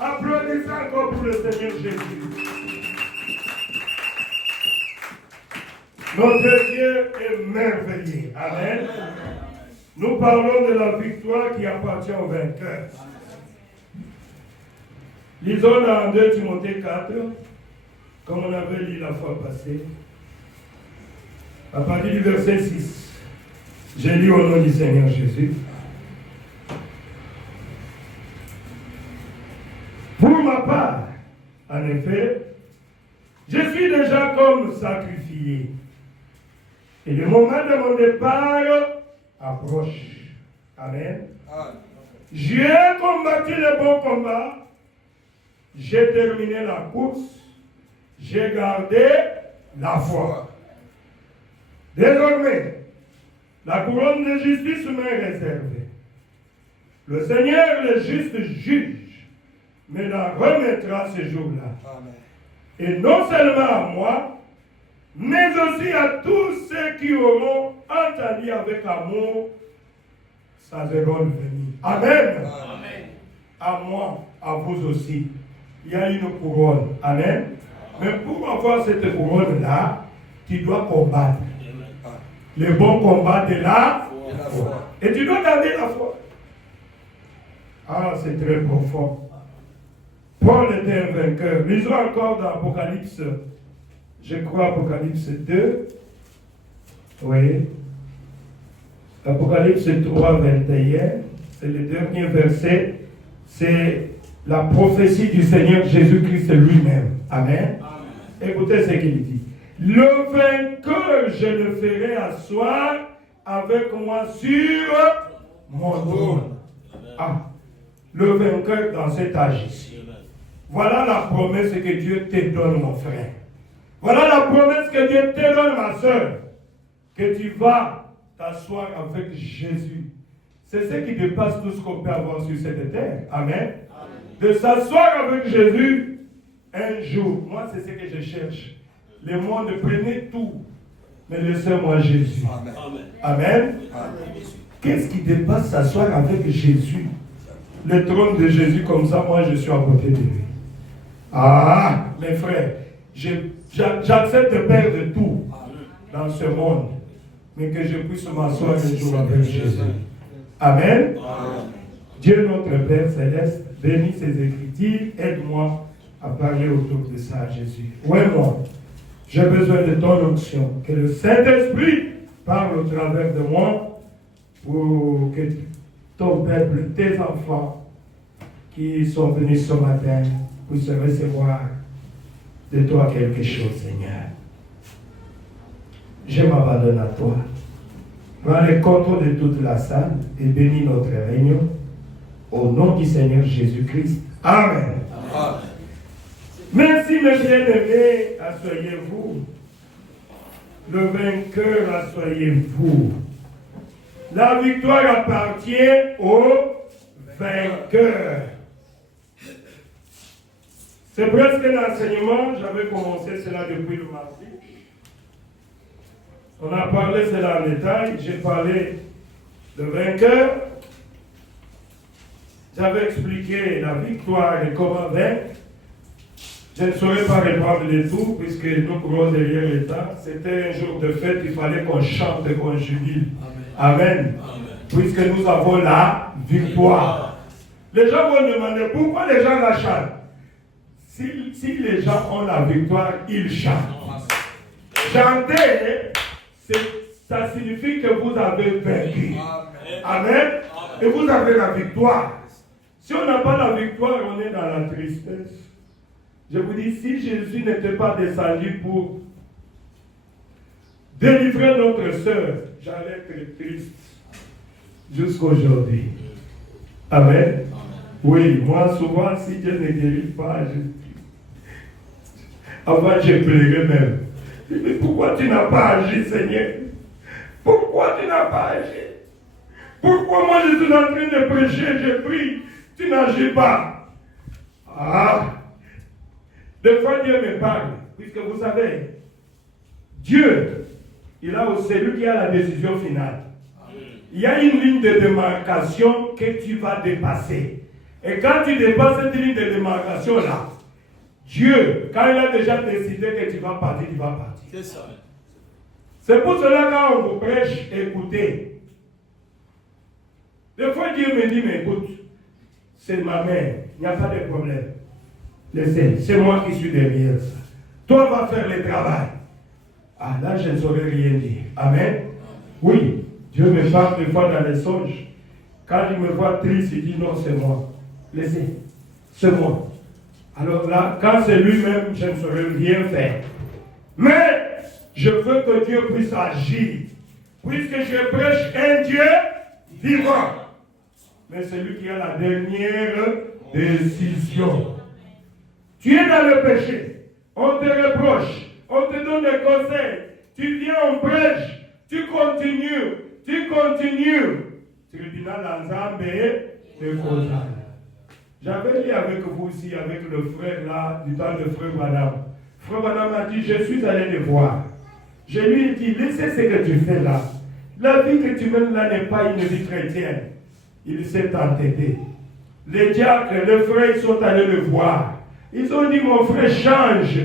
Applaudissez encore pour le Seigneur Jésus. Notre Dieu est merveilleux. Amen. Nous parlons de la victoire qui appartient au vainqueur. Lisons dans 2 Timothée 4, comme on avait lu la fois passée, à partir du verset 6. J'ai lu au nom du Seigneur Jésus. Pour ma part, en effet, je suis déjà comme sacrifié. Et le moment de mon départ approche. Amen. J'ai combattu le bon combat. J'ai terminé la course. J'ai gardé la foi. Désormais, la couronne de justice m'est réservée. Le Seigneur, le juste juge, me la remettra ce jour-là. Et non seulement à moi, mais aussi à tous ceux qui auront entendu avec amour sa seconde venue. Amen. Amen. À moi, à vous aussi. Il y a une couronne. Amen. Mais pour avoir cette couronne-là, tu dois combattre. Le bon combat de la foi. Et tu dois garder la foi. Ah, c'est très profond. Paul était un vainqueur. Lisons encore dans Apocalypse, je crois Apocalypse 2. Oui. Apocalypse 3, 21. C'est le dernier verset. C'est la prophétie du Seigneur Jésus-Christ lui-même. Amen. Amen. Écoutez ce qu'il dit. Le vainqueur, je le ferai asseoir avec moi sur mon trône. Ah, le vainqueur dans cet âge. Voilà la promesse que Dieu te donne, mon frère. Voilà la promesse que Dieu te donne, ma soeur. Que tu vas t'asseoir avec Jésus. C'est ce qui dépasse tout ce qu'on peut avoir sur cette terre. Amen. De s'asseoir avec Jésus un jour. Moi, c'est ce que je cherche. Le monde, prenez tout, mais laissez-moi Jésus. Amen. Amen. Amen. Qu'est-ce qui dépasse s'asseoir avec Jésus? Le trône de Jésus, comme ça, moi, je suis à côté de lui. Ah, mes frères, j'accepte de perdre tout dans ce monde, mais que je puisse m'asseoir un jour avec Jésus. Amen. Amen. Dieu notre Père Céleste, bénis ses écritures, aide-moi à parler autour de ça à Jésus. Ouais, moi. J'ai besoin de ton onction. Que le Saint-Esprit parle au travers de moi pour que ton peuple, tes enfants qui sont venus ce matin puissent recevoir de toi quelque chose, Seigneur. Je m'abandonne à toi. Prends le contrôle de toute la salle et bénis notre réunion. Au nom du Seigneur Jésus-Christ. Amen. Amen. Merci, mes bien-aimés, asseyez-vous. Le vainqueur, asseyez-vous. La victoire appartient au vainqueur. C'est presque un enseignement, j'avais commencé cela depuis le mardi. On a parlé de cela en détail, j'ai parlé de vainqueur. J'avais expliqué la victoire et comment vaincre. Je ne saurais pas reprendre le tout, puisque nous courons derrière l'État. C'était un jour de fête, il fallait qu'on chante et qu'on jubile. Amen. Amen. Puisque nous avons la victoire. Les gens vont demander pourquoi les gens la chantent. Si les gens ont la victoire, ils chantent. Chanter, ça signifie que vous avez vaincu. Amen. Et vous avez la victoire. Si on n'a pas la victoire, on est dans la tristesse. Je vous dis, si Jésus n'était pas descendu pour délivrer notre sœur, j'allais être triste jusqu'aujourd'hui. Amen. Oui, moi souvent, si Dieu ne guérit pas, avant je pleurais même. Mais pourquoi tu n'as pas agi, Seigneur? Pourquoi tu n'as pas agi? Pourquoi moi je suis en train de prêcher, je prie, tu n'agis pas? Ah! Des fois, Dieu me parle, puisque vous savez, Dieu, c'est lui qui a la décision finale. Il y a une ligne de démarcation que tu vas dépasser. Et quand tu dépasses cette ligne de démarcation-là, Dieu, quand il a déjà décidé que tu vas partir, tu vas partir. C'est ça. C'est pour cela quand on vous prêche, écoutez. Des fois Dieu me dit, mais écoute, c'est ma mère, il n'y a pas de problème. Laissez, c'est moi qui suis derrière ça. Toi vas faire le travail. Ah là, je ne saurais rien dire. Amen. Oui, Dieu me parle des fois dans les songes. Quand il me voit triste, il dit non, c'est moi. Laissez, c'est moi. Alors là, quand c'est lui-même, je ne saurais rien faire. Mais je veux que Dieu puisse agir. Puisque je prêche un Dieu vivant. Mais c'est lui qui a la dernière décision. Tu es dans le péché. On te reproche. On te donne des conseils. Tu viens, on prêche. Tu continues. Tribunal ensemble de causal. J'avais dit avec vous aussi, avec le frère là, du temps de frère Branham. Frère Branham m'a dit, je suis allé le voir. Je lui ai dit, laissez ce que tu fais là. La vie que tu mènes là n'est pas une vie chrétienne. Il s'est entêté. Les diacres, les frères, ils sont allés le voir. Ils ont dit, mon frère, change.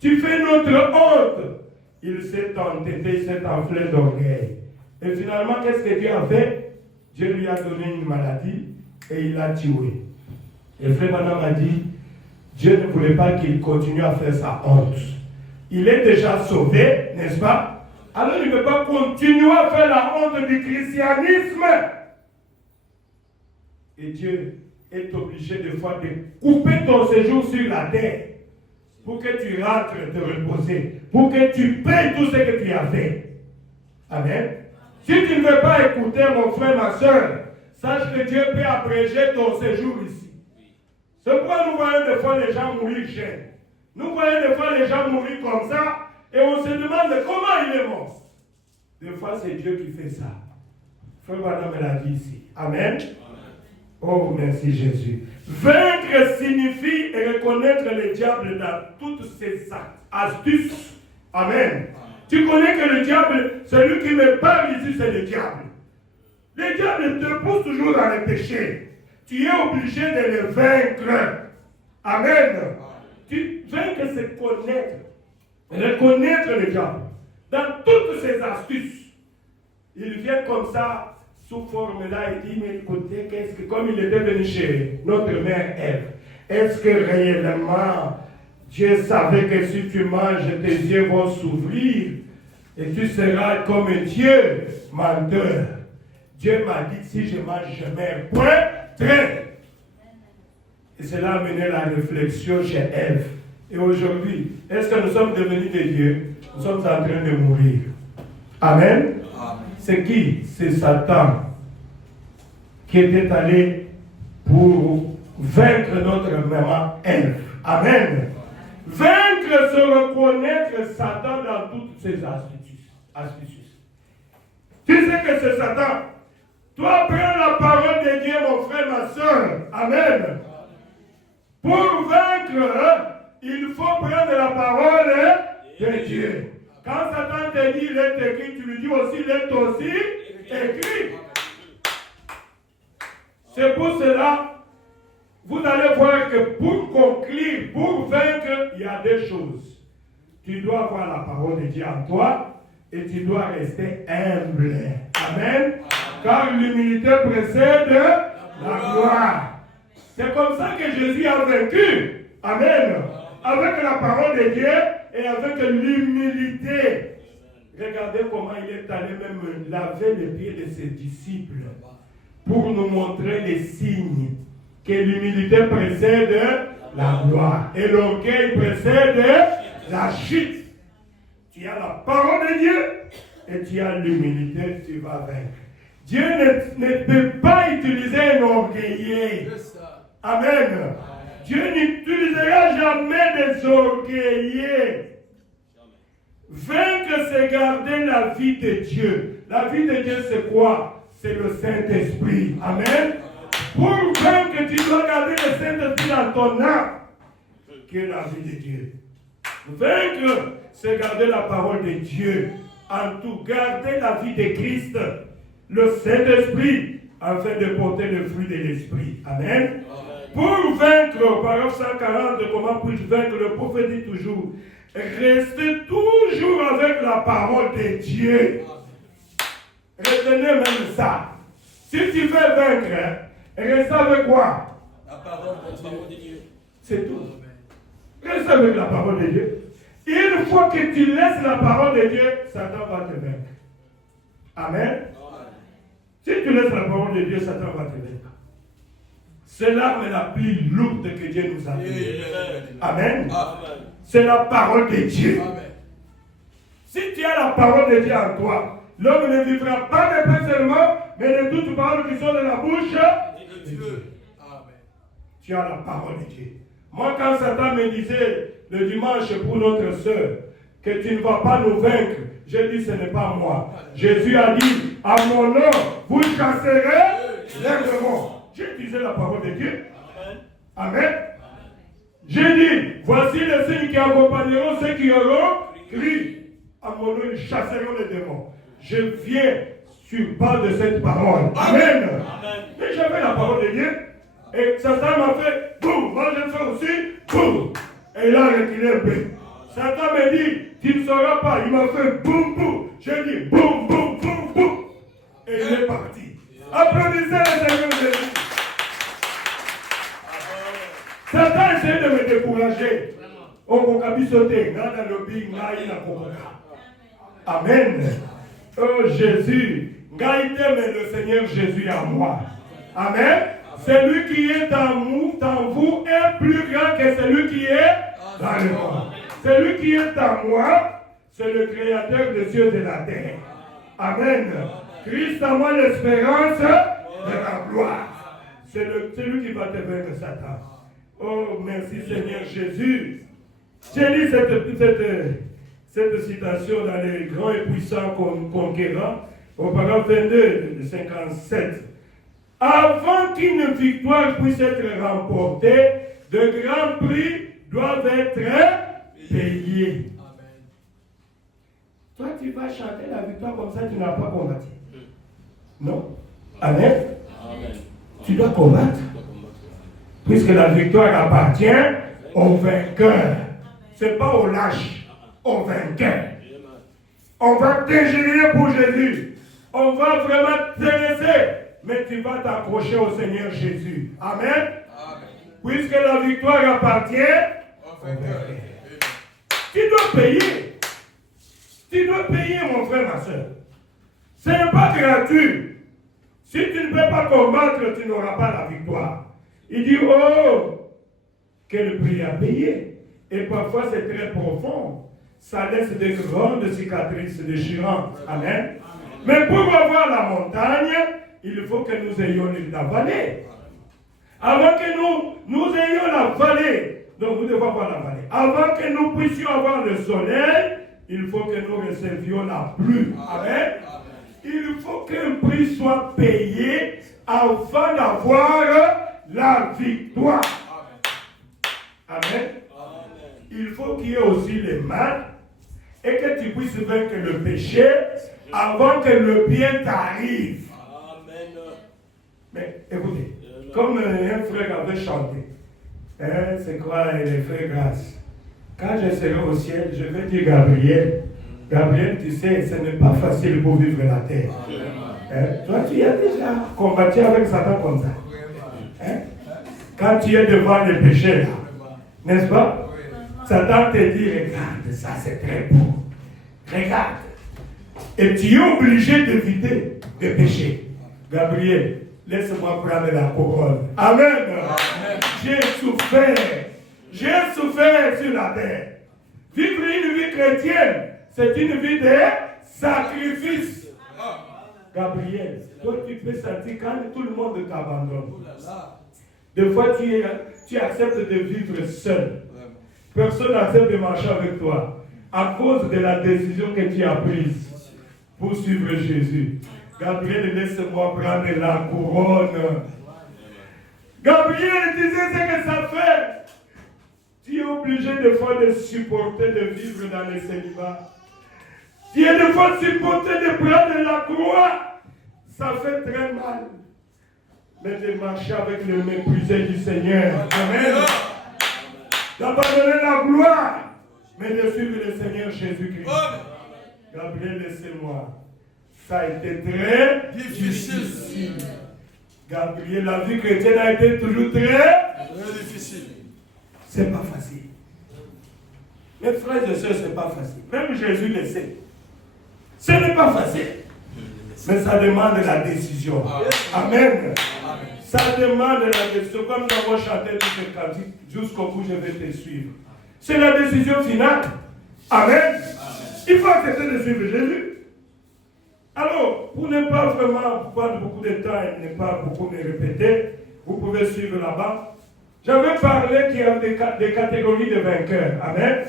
Tu fais notre honte. Il s'est entêté, il s'est enflé d'orgueil. Et finalement, qu'est-ce que Dieu a fait? Dieu lui a donné une maladie et il l'a tué. Et frère Branham a dit, Dieu ne voulait pas qu'il continue à faire sa honte. Il est déjà sauvé, n'est-ce pas? Alors il ne peut pas continuer à faire la honte du christianisme. Et Dieu est obligé des fois de couper ton séjour sur la terre pour que tu rentres te reposer, pour que tu payes tout ce que tu as fait. Amen. Si tu ne veux pas écouter mon frère, ma soeur, sache que Dieu peut abréger ton séjour ici. C'est pourquoi nous voyons des fois les gens mourir jeunes. Nous voyons des fois les gens mourir comme ça et on se demande comment il est mort. Des fois c'est Dieu qui fait ça. Frère Madame l'a dit ici. Amen. Oh, merci Jésus. Vaincre signifie reconnaître le diable dans toutes ses astuces. Amen. Tu connais que le diable, celui qui me parle ici, c'est le diable. Le diable te pousse toujours dans le péché. Tu es obligé de le vaincre. Amen. Vaincre, c'est connaître. Reconnaître le diable. Dans toutes ses astuces. Il vient comme ça, sous forme-là, il dit, mais écoutez, comme il était venu chez notre mère Ève, est-ce que réellement Dieu savait que si tu manges, tes yeux vont s'ouvrir et tu seras comme Dieu, menteur. Dieu m'a dit, si je mange, je meurs. Point, très. Et cela a mené la réflexion chez Ève. Et aujourd'hui, est-ce que nous sommes devenus des dieux? Nous sommes en train de mourir. Amen. C'est qui? C'est Satan qui était allé pour vaincre notre maman Ève. Amen. Vaincre, se reconnaître Satan dans toutes ses astuces. Tu sais que c'est Satan. Toi, prends la parole de Dieu, mon frère, ma soeur. Amen. Pour vaincre, il faut prendre la parole de Dieu. Quand Satan te dit, il est écrit, tu lui dis aussi, il est aussi écrit. C'est pour cela, vous allez voir que pour conclure, pour vaincre, il y a deux choses. Tu dois avoir la parole de Dieu en toi et tu dois rester humble. Amen. Car l'humilité précède la gloire. C'est comme ça que Jésus a vaincu. Amen. Avec la parole de Dieu et avec l'humilité. Regardez comment il est allé même laver les pieds de ses disciples pour nous montrer les signes que l'humilité précède la gloire et l'orgueil précède la chute. Tu as la parole de Dieu et tu as l'humilité, tu vas vaincre. Dieu ne peut pas utiliser un orgueillé. Amen. Dieu n'utilisera jamais des orgueillés. Vaincre, c'est garder la vie de Dieu. La vie de Dieu, c'est quoi? C'est le Saint-Esprit. Amen. Pour vaincre, tu dois garder le Saint-Esprit dans ton âme, qui est la vie de Dieu. Vaincre, c'est garder la parole de Dieu. En tout, garder la vie de Christ, le Saint-Esprit, afin de porter le fruit de l'Esprit. Amen. Pour vaincre, paragraphe 140, comment puis-je vaincre? Le prophète dit toujours, restez toujours avec la parole de Dieu. Retenez même ça. Si tu veux vaincre, reste avec quoi? La parole de Dieu. C'est tout. Reste avec la parole de Dieu. Une fois que tu laisses la parole de Dieu, Satan va te vaincre. Amen. Si tu laisses la parole de Dieu, Satan va te vaincre. C'est l'arme la plus lourde que Dieu nous a donnée. Amen. C'est la parole de Dieu. Amen. Si tu as la parole de Dieu en toi, l'homme ne vivra pas de pain seulement, mais de toutes paroles qui sont de la bouche de Dieu. Tu as la parole de Dieu. Moi, quand Satan me disait le dimanche pour notre soeur que tu ne vas pas nous vaincre, j'ai dit ce n'est pas moi. Jésus a dit, à mon nom, vous chasserez les démons. J'ai utilisé la parole de Dieu. Amen. J'ai dit, voici les signes qui accompagneront ceux qui auront cru. À mon nom, ils chasseront les démons. Je viens sur base de cette parole. Amen. Amen. Mais j'avais la parole de Dieu. Et Satan m'a fait boum. Moi je fais aussi boum. Et il a reculé un peu. Satan m'a dit, tu ne sauras pas. Il m'a fait boum boum. J'ai dit boum boum boum boum. Et il est parti. Applaudissez le Seigneur Jésus. Satan essaie de me décourager. Au Kokabi sauté. Nada lobby, naï na Kokoka. Amen. Oh Jésus. Gaïté, mais le Seigneur Jésus à moi. Amen. Celui qui est en vous est plus grand que celui qui est dans le monde. Celui qui est en moi, c'est le créateur des cieux et de la terre. Amen. Christ en moi l'espérance de la gloire. C'est lui qui va te vaincre Satan. Oh, merci Seigneur Jésus. J'ai lu cette citation dans les grands et puissants conquérants, au paragraphe 22 de 57. Avant qu'une victoire puisse être remportée, de grands prix doivent être payés. Amen. Toi, tu vas chanter la victoire comme ça, tu n'as pas combattu. Non. Amen. Amen. Tu dois combattre. Puisque la victoire appartient au vainqueur. Ce n'est pas au lâche, au vainqueur. On va t'ingénier pour Jésus. On va vraiment te laisser. Mais tu vas t'accrocher au Seigneur Jésus. Amen. Amen. Puisque la victoire appartient au vainqueur. Tu dois payer. Tu dois payer, mon frère, ma soeur. Ce n'est pas gratuit. Si tu ne peux pas combattre, tu n'auras pas la victoire. Il dit, oh, quel prix à payer. Et parfois c'est très profond. Ça laisse des grandes cicatrices déchirantes. Amen. Mais pour avoir la montagne, il faut que nous ayons la vallée. Avant que nous ayons la vallée, donc nous devons avoir la vallée. Avant que nous puissions avoir le soleil, il faut que nous recevions la pluie. Amen. Il faut qu'un prix soit payé afin d'avoir la victoire. Amen. Il faut qu'il y ait aussi les mains et que tu puisses vaincre le péché avant que le bien t'arrive. Amen. Mais écoutez, comme un frère avait chanté, c'est quoi les frères grâce? Quand je serai au ciel, je vais dire Gabriel. Gabriel, tu sais, ce n'est pas facile pour vivre la terre. Toi, tu as déjà combattu avec Satan comme ça. Quand tu es devant les péchés, là, n'est-ce pas? Satan te dit, regarde, ça c'est très beau. Regarde. Et tu es obligé d'éviter de pécher. Gabriel, laisse-moi prendre la couronne. Amen. Amen. J'ai souffert. J'ai souffert sur la terre. Vivre une vie chrétienne, c'est une vie de sacrifice. Gabriel, toi tu peux sentir quand tout le monde t'abandonne. Des fois tu acceptes de vivre seul. Personne n'accepte de marcher avec toi à cause de la décision que tu as prise pour suivre Jésus. Gabriel, laisse-moi prendre la couronne. Gabriel disait ce que ça fait. Tu es obligé des fois de supporter de vivre dans le célibat. Tu es des fois supporté de prendre la croix. Ça fait très mal. mais de marcher avec le méprisé du Seigneur. Amen. D'abandonner la gloire, mais de suivre le Seigneur Jésus-Christ. Gabriel, laissez-moi. Ça a été très difficile. Gabriel, la vie chrétienne a été toujours très difficile. C'est pas facile. Mes frères et sœurs, c'est pas facile. Même Jésus le sait. Ce n'est pas facile. Mais ça demande la décision. Amen. Ça demande la décision. Comme nous avons chanté tout ce cantique, jusqu'au bout, je vais te suivre. C'est la décision finale. Amen. Il faut accepter de suivre Jésus. Alors, pour ne pas vraiment prendre beaucoup de temps et ne pas beaucoup me répéter, vous pouvez suivre là-bas. J'avais parlé qu'il y a des catégories de vainqueurs. Amen.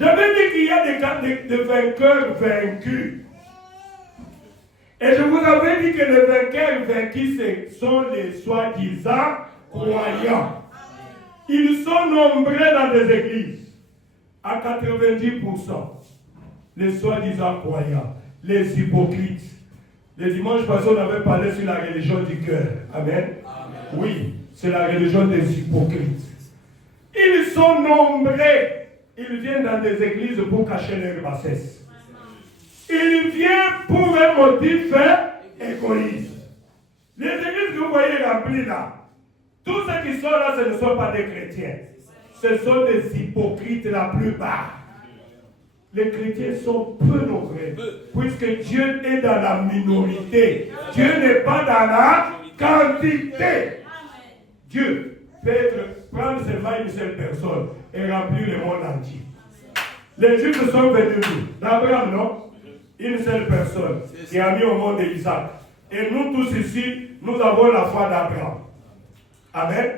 J'avais dit qu'il y a des vainqueurs vaincus. Et je vous avais dit que les vainqueurs vaincus, ce sont les soi-disant croyants. Ils sont nombreux dans des églises, à 90%. Les soi-disant croyants, les hypocrites. Le dimanche passé, on avait parlé sur la religion du cœur. Amen. Oui, c'est la religion des hypocrites. Ils sont nombreux. Ils viennent dans des églises pour cacher leur bassesse. Ils viennent pour un motif égoïste. Les églises que vous voyez remplies là, tous ceux qui sont là, ce ne sont pas des chrétiens. Ce sont des hypocrites la plupart. Les chrétiens sont peu nombreux, puisque Dieu est dans la minorité. Dieu n'est pas dans la quantité. Dieu peut prendre seulement une seule personne et remplir le monde entier. Les Juifs sont venus d'Abraham, non? Une seule personne qui a mis au monde Isaac. Et nous tous ici, nous avons la foi d'Abraham. Amen.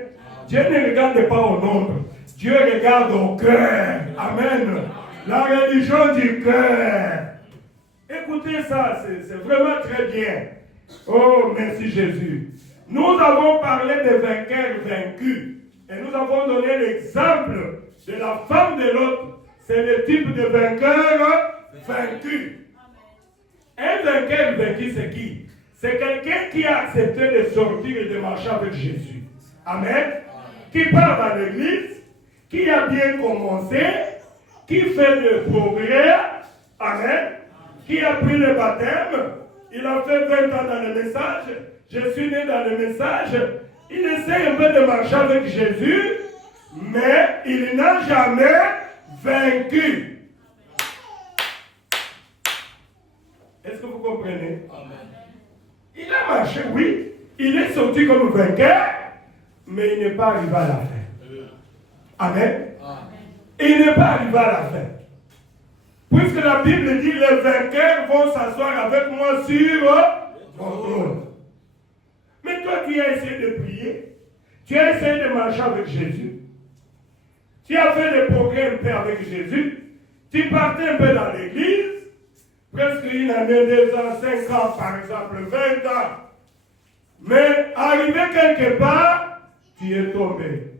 Dieu ne regarde pas au nombre. Dieu regarde au cœur. Amen. La religion du cœur. Écoutez ça, c'est vraiment très bien. Oh, merci Jésus. Nous avons parlé des vainqueurs vaincus. Et nous avons donné l'exemple de la femme de l'autre. C'est le type de vainqueur vaincu. Un vainqueur vaincu, c'est qui? C'est quelqu'un qui a accepté de sortir et de marcher avec Jésus. Amen. Qui part dans l'église, qui a bien commencé, qui fait le progrès. Amen. Qui a pris le baptême. Il a fait 20 ans dans le message. Je suis né dans le message. Il essaie un peu de marcher avec Jésus, mais il n'a jamais vaincu. Est-ce que vous comprenez? Amen. Il a marché, oui. Il est sorti comme vainqueur, mais il n'est pas arrivé à la fin. Amen. Et il n'est pas arrivé à la fin. Puisque la Bible dit les vainqueurs vont s'asseoir avec moi sur mon trône. Mais toi, tu as essayé de prier. Tu as essayé de marcher avec Jésus. Tu as fait des progrès un peu avec Jésus. Tu partais un peu dans l'église. Presque une année, 2 ans, 5 ans, par exemple, 20 ans. Mais arrivé quelque part, tu es tombé.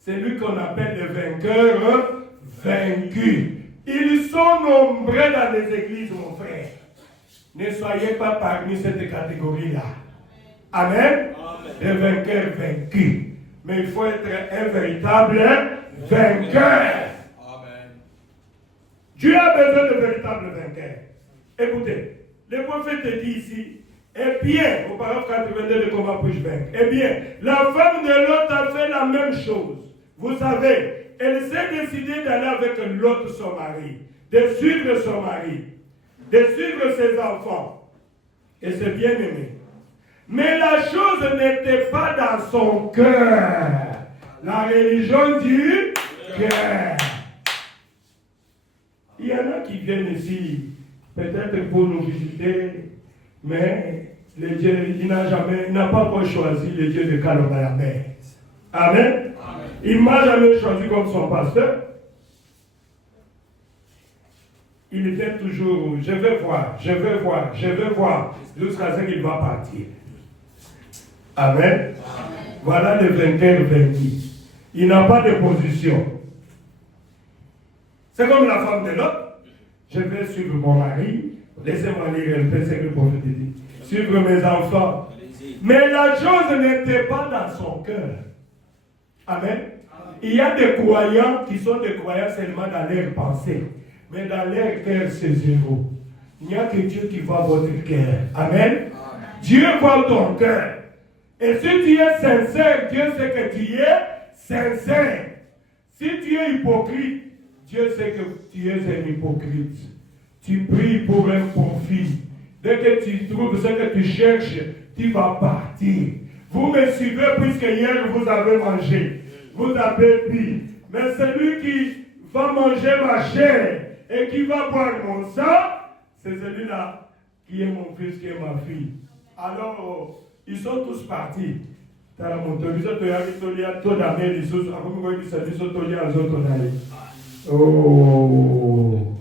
C'est lui qu'on appelle les vainqueurs vaincus. Ils sont nombreux dans les églises, mon frère. Ne soyez pas parmi cette catégorie-là. Amen. Les vainqueurs vaincus. Mais il faut être un véritable vainqueur. Dieu a besoin de véritables vainqueurs. Écoutez, le prophète dit ici, eh bien, au paragraphe 82 de comment puis-je vaincre? Eh bien, la femme de Lot a fait la même chose. Vous savez, elle s'est décidée d'aller avec Lot, son mari, de suivre son mari, de suivre ses enfants et ses bien-aimés. Mais la chose n'était pas dans son cœur. La religion du cœur. Il y en a qui viennent ici, peut-être pour nous visiter, mais le Dieu, il n'a pas encore choisi le Dieu de Kalobayamé. Amen. Il ne m'a jamais choisi comme son pasteur. Il vient toujours, je vais voir, jusqu'à ce qu'il va partir. Amen. Voilà le vainqueur vaincu. Il n'a pas de position. C'est comme la femme de l'autre. Je vais suivre mon mari. Laissez-moi lire un peu ce que le prophète dit. Suivre mes enfants. Mais la chose n'était pas dans son cœur. Amen. Il y a des croyants qui sont des croyants seulement dans leur pensée. Mais dans leur cœur, c'est zéro. Il n'y a que Dieu qui voit votre cœur. Amen. Dieu voit ton cœur. Et si tu es sincère, Dieu sait que tu es sincère. Si tu es hypocrite, Dieu sait que tu es un hypocrite. Tu pries pour un profit. Dès que tu trouves ce que tu cherches, tu vas partir. Vous me suivez puisque hier vous avez mangé. Vous avez bu. Mais celui qui va manger ma chair et qui va boire mon sang, c'est celui-là qui est mon fils, qui est ma fille. Alors, ils sont tous partis. Oh.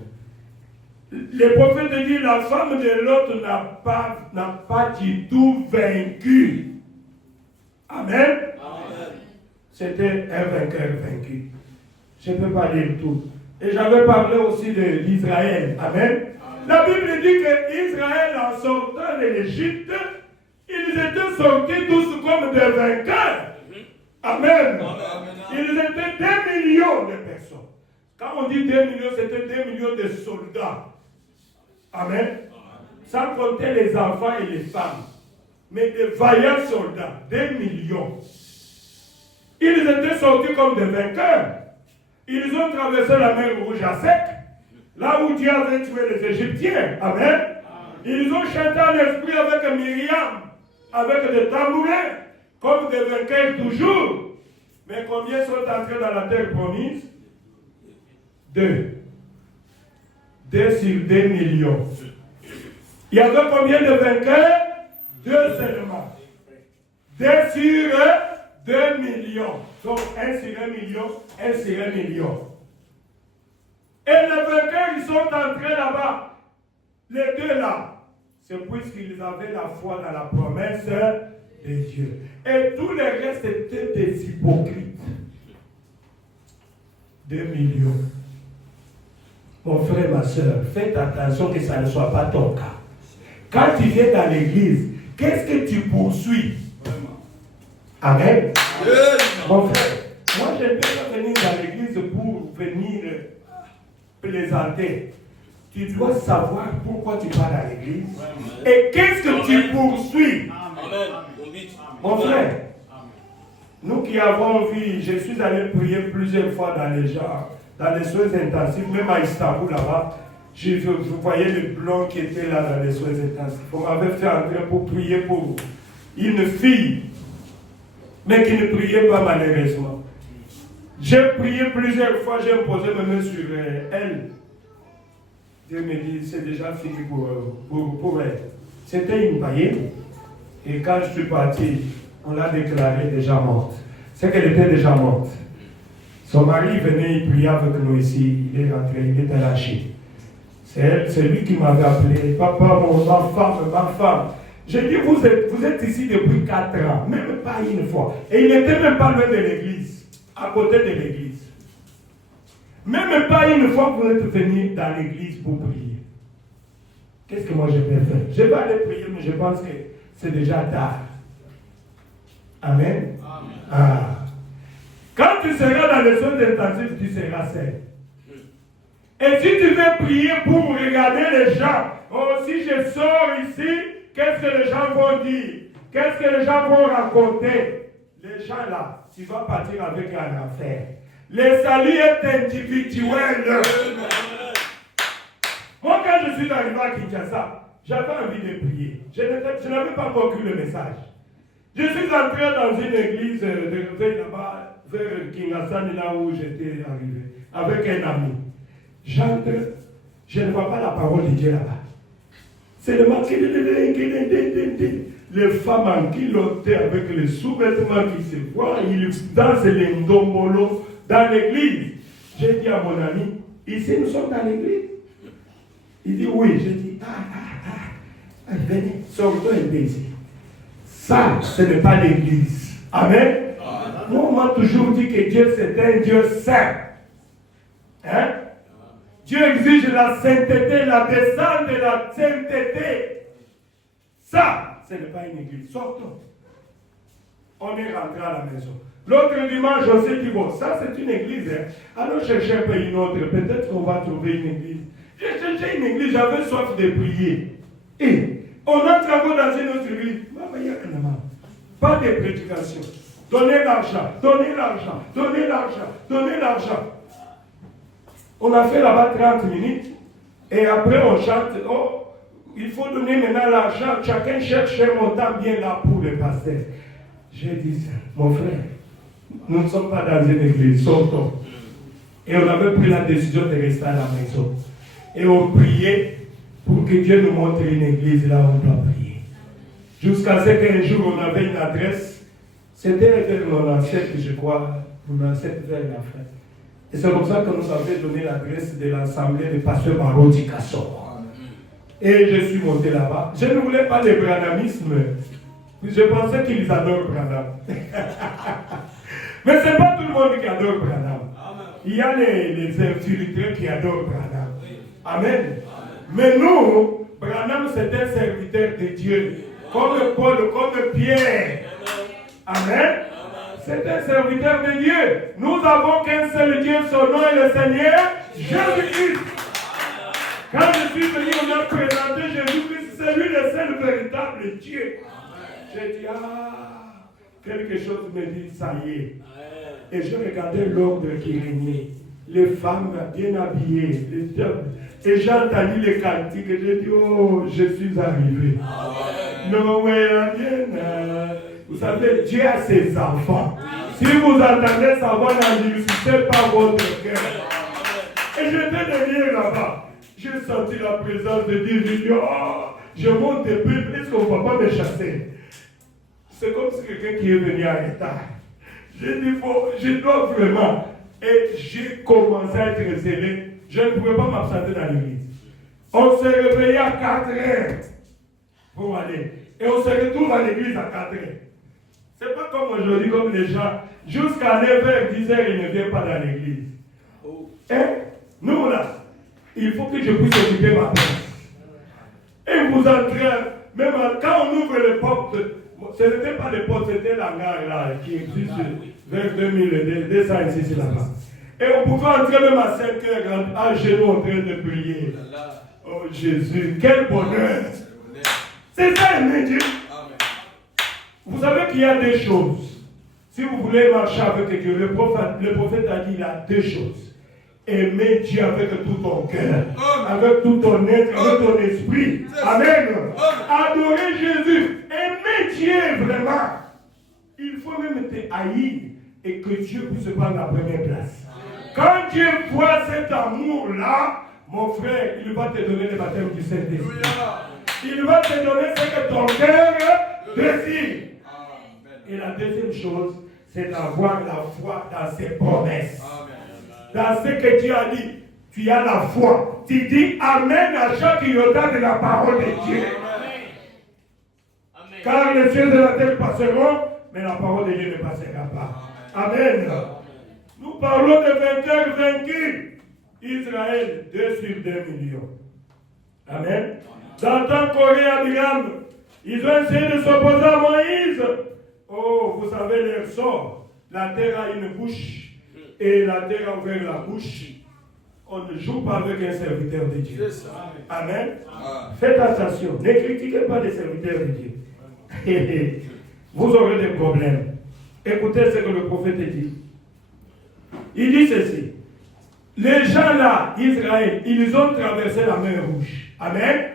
Le prophète dit, la femme de l'autre n'a pas du tout vaincu. Amen. C'était un vainqueur vaincu. Je ne peux pas dire tout. Et j'avais parlé aussi d'Israël. Amen. La Bible dit qu'Israël, en sortant de l'Égypte, ils étaient sortis tous comme des vainqueurs. Amen. Ils étaient 2 millions de personnes. Quand on dit 2 millions, c'était 2 millions de soldats. Amen. Sans compter les enfants et les femmes. Mais des vaillants soldats, 2 millions. Ils étaient sortis comme des vainqueurs. Ils ont traversé la mer Rouge à sec, là où Dieu avait tué les Égyptiens. Amen. Ils ont chanté en esprit avec Myriam, avec des tambourins, comme des vainqueurs toujours. Mais combien sont entrés dans la terre promise? 2. 2 sur 2 millions. Il y avait combien de vainqueurs? 2 seulement. 2 sur 2 millions. Donc 1 sur 1 million, 1 sur 1 million. Et les vainqueurs, ils sont entrés là-bas. Les deux là. C'est puisqu'ils avaient la foi dans la promesse de Dieu. Et tous les restes étaient des hypocrites. 2 millions. Mon frère, ma soeur, faites attention que ça ne soit pas ton cas. Quand tu viens dans l'église, qu'est-ce que tu poursuis? Amen. Mon frère, moi je ne peux pas venir dans l'église pour venir plaisanter. Tu dois savoir pourquoi tu vas dans l'église et qu'est-ce que tu poursuis. Mon frère, nous qui avons vu, je suis allé prier plusieurs fois dans les gens, dans les soins intensifs, même à Istanbul là-bas, je voyais les blancs qui étaient là dans les soins intensifs. On m'avait fait entrer pour prier pour une fille, mais qui ne priait pas malheureusement. J'ai prié plusieurs fois, j'ai posé mes mains sur elle. Dieu me dit, c'est déjà fini pour elle. C'était une païenne. Et quand je suis parti, on l'a déclarée déjà morte. C'est qu'elle était déjà morte. Son mari venait, il priait avec nous ici. Il est rentré, il était lâché. C'est lui qui m'avait appelé. Papa, ma femme. J'ai dit, vous êtes ici depuis 4 ans, même pas une fois. Et il n'était même pas loin de l'église, à côté de l'église. Même pas une fois que vous êtes venu dans l'église pour prier. Qu'est-ce que moi je peux faire? Je vais aller prier, mais je pense que c'est déjà tard. Amen. Ah. Quand tu seras dans les soins intensifs, tu seras seul. Et si tu veux prier pour regarder les gens, oh, si je sors ici, qu'est-ce que les gens vont dire? Qu'est-ce que les gens vont raconter? Les gens là, tu vas partir avec un enfer. Le salut est individuel. Moi, quand je suis arrivé à Kinshasa, j'avais envie de prier. Je n'avais pas encore cru le message. Je suis entré dans une église de réveil là-bas, vers Kinshasa, là où j'étais arrivé, avec un ami. J'entre, je ne vois pas la parole de Dieu là-bas. C'est le marqué les femmes en culotte avec les sous-vêtements qui se voient, ils dansent les ndombolo dans l'église. J'ai dit à mon ami, ici nous sommes dans l'église. Il dit oui. J'ai dit, venez, sortons un peu ici. Ça, ce n'est pas l'église. Amen. Moi, on m'a toujours dit que Dieu, c'est un Dieu saint. Hein? Dieu exige la sainteté, la descente de la sainteté. Ça, ce n'est pas une église. Sortons. On est rentré à la maison. L'autre dimanche, on s'est dit, bon, ça c'est une église. Hein. Allons chercher un peu une autre. Peut-être qu'on va trouver une église. J'ai cherché une église, j'avais soif de prier. Et on entre encore dans une autre église. Pas de prédication. Donnez l'argent, donnez l'argent, donnez l'argent, donnez l'argent. On a fait là-bas 30 minutes. Et après on chante, oh, il faut donner maintenant l'argent. Chacun cherche un montant bien là pour le pasteur. J'ai dit, mon frère, nous ne sommes pas dans une église, sortons. Et on avait pris la décision de rester à la maison. Et on priait pour que Dieu nous montre une église là où on doit prier. Jusqu'à ce qu'un jour on avait une adresse. C'était vers 97, je crois, 97 vers la fin. Et c'est comme ça que nous avions donné l'adresse de l'assemblée de pasteur Marodi Kassor. Et je suis monté là-bas. Je ne voulais pas le branhamisme. Je pensais qu'ils adorent Branham. Mais ce n'est pas tout le monde qui adore Branham. Il y a les infiltrés qui adorent Branham. Amen. Mais nous, Branham c'est un serviteur de Dieu. Comme Paul, comme Pierre. Amen. C'est un serviteur de Dieu. Nous avons qu'un seul Dieu, son nom est le Seigneur Jésus-Christ. Quand je suis venu, on a présenté Jésus-Christ, c'est lui le seul véritable Dieu. J'ai dit, quelque chose me dit, ça y est. Et je regardais l'ordre qui régnait. Les femmes bien habillées, les hommes. Et j'ai entendu les cantiques et j'ai dit, oh, je suis arrivé. Non, vous savez, Dieu a ses enfants. Si vous entendez sa voix, n'enregistrez pas votre cœur. Et j'étais derrière là-bas. J'ai senti la présence de Dieu. J'ai dit, oh, je monte et puis, est-ce qu'on ne va pas me chasser? C'est comme si quelqu'un qui est venu en retard. J'ai dit, bon, je dois vraiment. Et j'ai commencé à être zélé. Je ne pouvais pas m'absenter dans l'église. On s'est réveillé à 4 heures pour aller. Et on se retrouve à l'église à 4 heures. C'est pas comme aujourd'hui, comme les gens, jusqu'à 9h, 10h, ils ne viennent pas dans l'église. Hein? Nous là, il faut que je puisse occuper ma place. Et vous entrez, même quand on ouvre les portes, ce n'était pas les portes, c'était la gare là, qui existe vers 2200 ici là-bas. Et on pouvait entrer même à 5h, à genoux en train de prier. Oh Jésus, quel bonheur! C'est ça, aimer Dieu. Vous savez qu'il y a des choses. Si vous voulez marcher avec Dieu, le prophète a dit il y a 2 choses. Aimer Dieu avec tout ton cœur, avec tout ton être, avec ton esprit. Amen. Adorer Jésus. Aimer Dieu vraiment. Il faut même te haïr et que Dieu puisse prendre la première place. Quand Dieu voit cet amour-là, mon frère, il va te donner le baptême du Saint-Esprit. Il va te donner ce que ton cœur désire. Et la deuxième chose, c'est d'avoir la foi dans ses promesses. Dans ce que Dieu a dit, tu as la foi. Tu dis Amen à chaque iota de la parole de Dieu. Car les cieux et la terre passeront, mais la parole de Dieu ne passera pas. Amen. Nous parlons de vainqueurs vaincus. Israël, 2 sur 2 millions. Amen. Dans le temps Corée à Abraham, ils ont essayé de s'opposer à Moïse. Oh, vous savez leur sort. La terre a une bouche et la terre a ouvert la bouche. On ne joue pas avec un serviteur de Dieu. Amen. Faites attention. Ne critiquez pas les serviteurs de Dieu. Vous aurez des problèmes. Écoutez ce que le prophète dit. Il dit ceci. Les gens là, Israël, ils ont traversé la mer Rouge. Amen.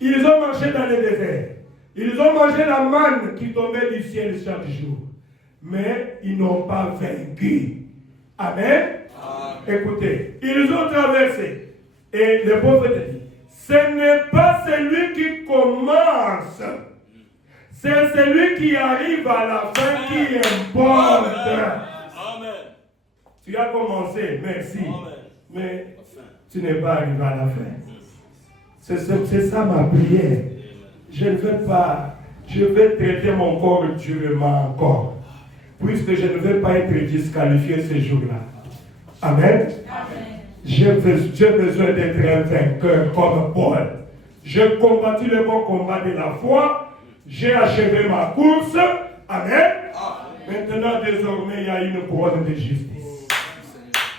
Ils ont marché dans le désert. Ils ont mangé la manne qui tombait du ciel chaque jour. Mais ils n'ont pas vaincu. Amen. Écoutez, ils ont traversé. Et le prophète dit, ce n'est pas celui qui commence. C'est celui qui arrive à la fin qui importe. Amen. Tu as commencé, merci. Amen. Mais tu n'es pas arrivé à la fin. C'est ça ma prière. Je ne veux pas, je vais traiter mon corps durement encore. Puisque je ne vais pas être disqualifié ce jour-là. Amen. J'ai besoin d'être un vainqueur comme Paul. J'ai combattu le bon combat de la foi. J'ai achevé ma course. Amen. Maintenant, désormais, il y a une couronne de justice.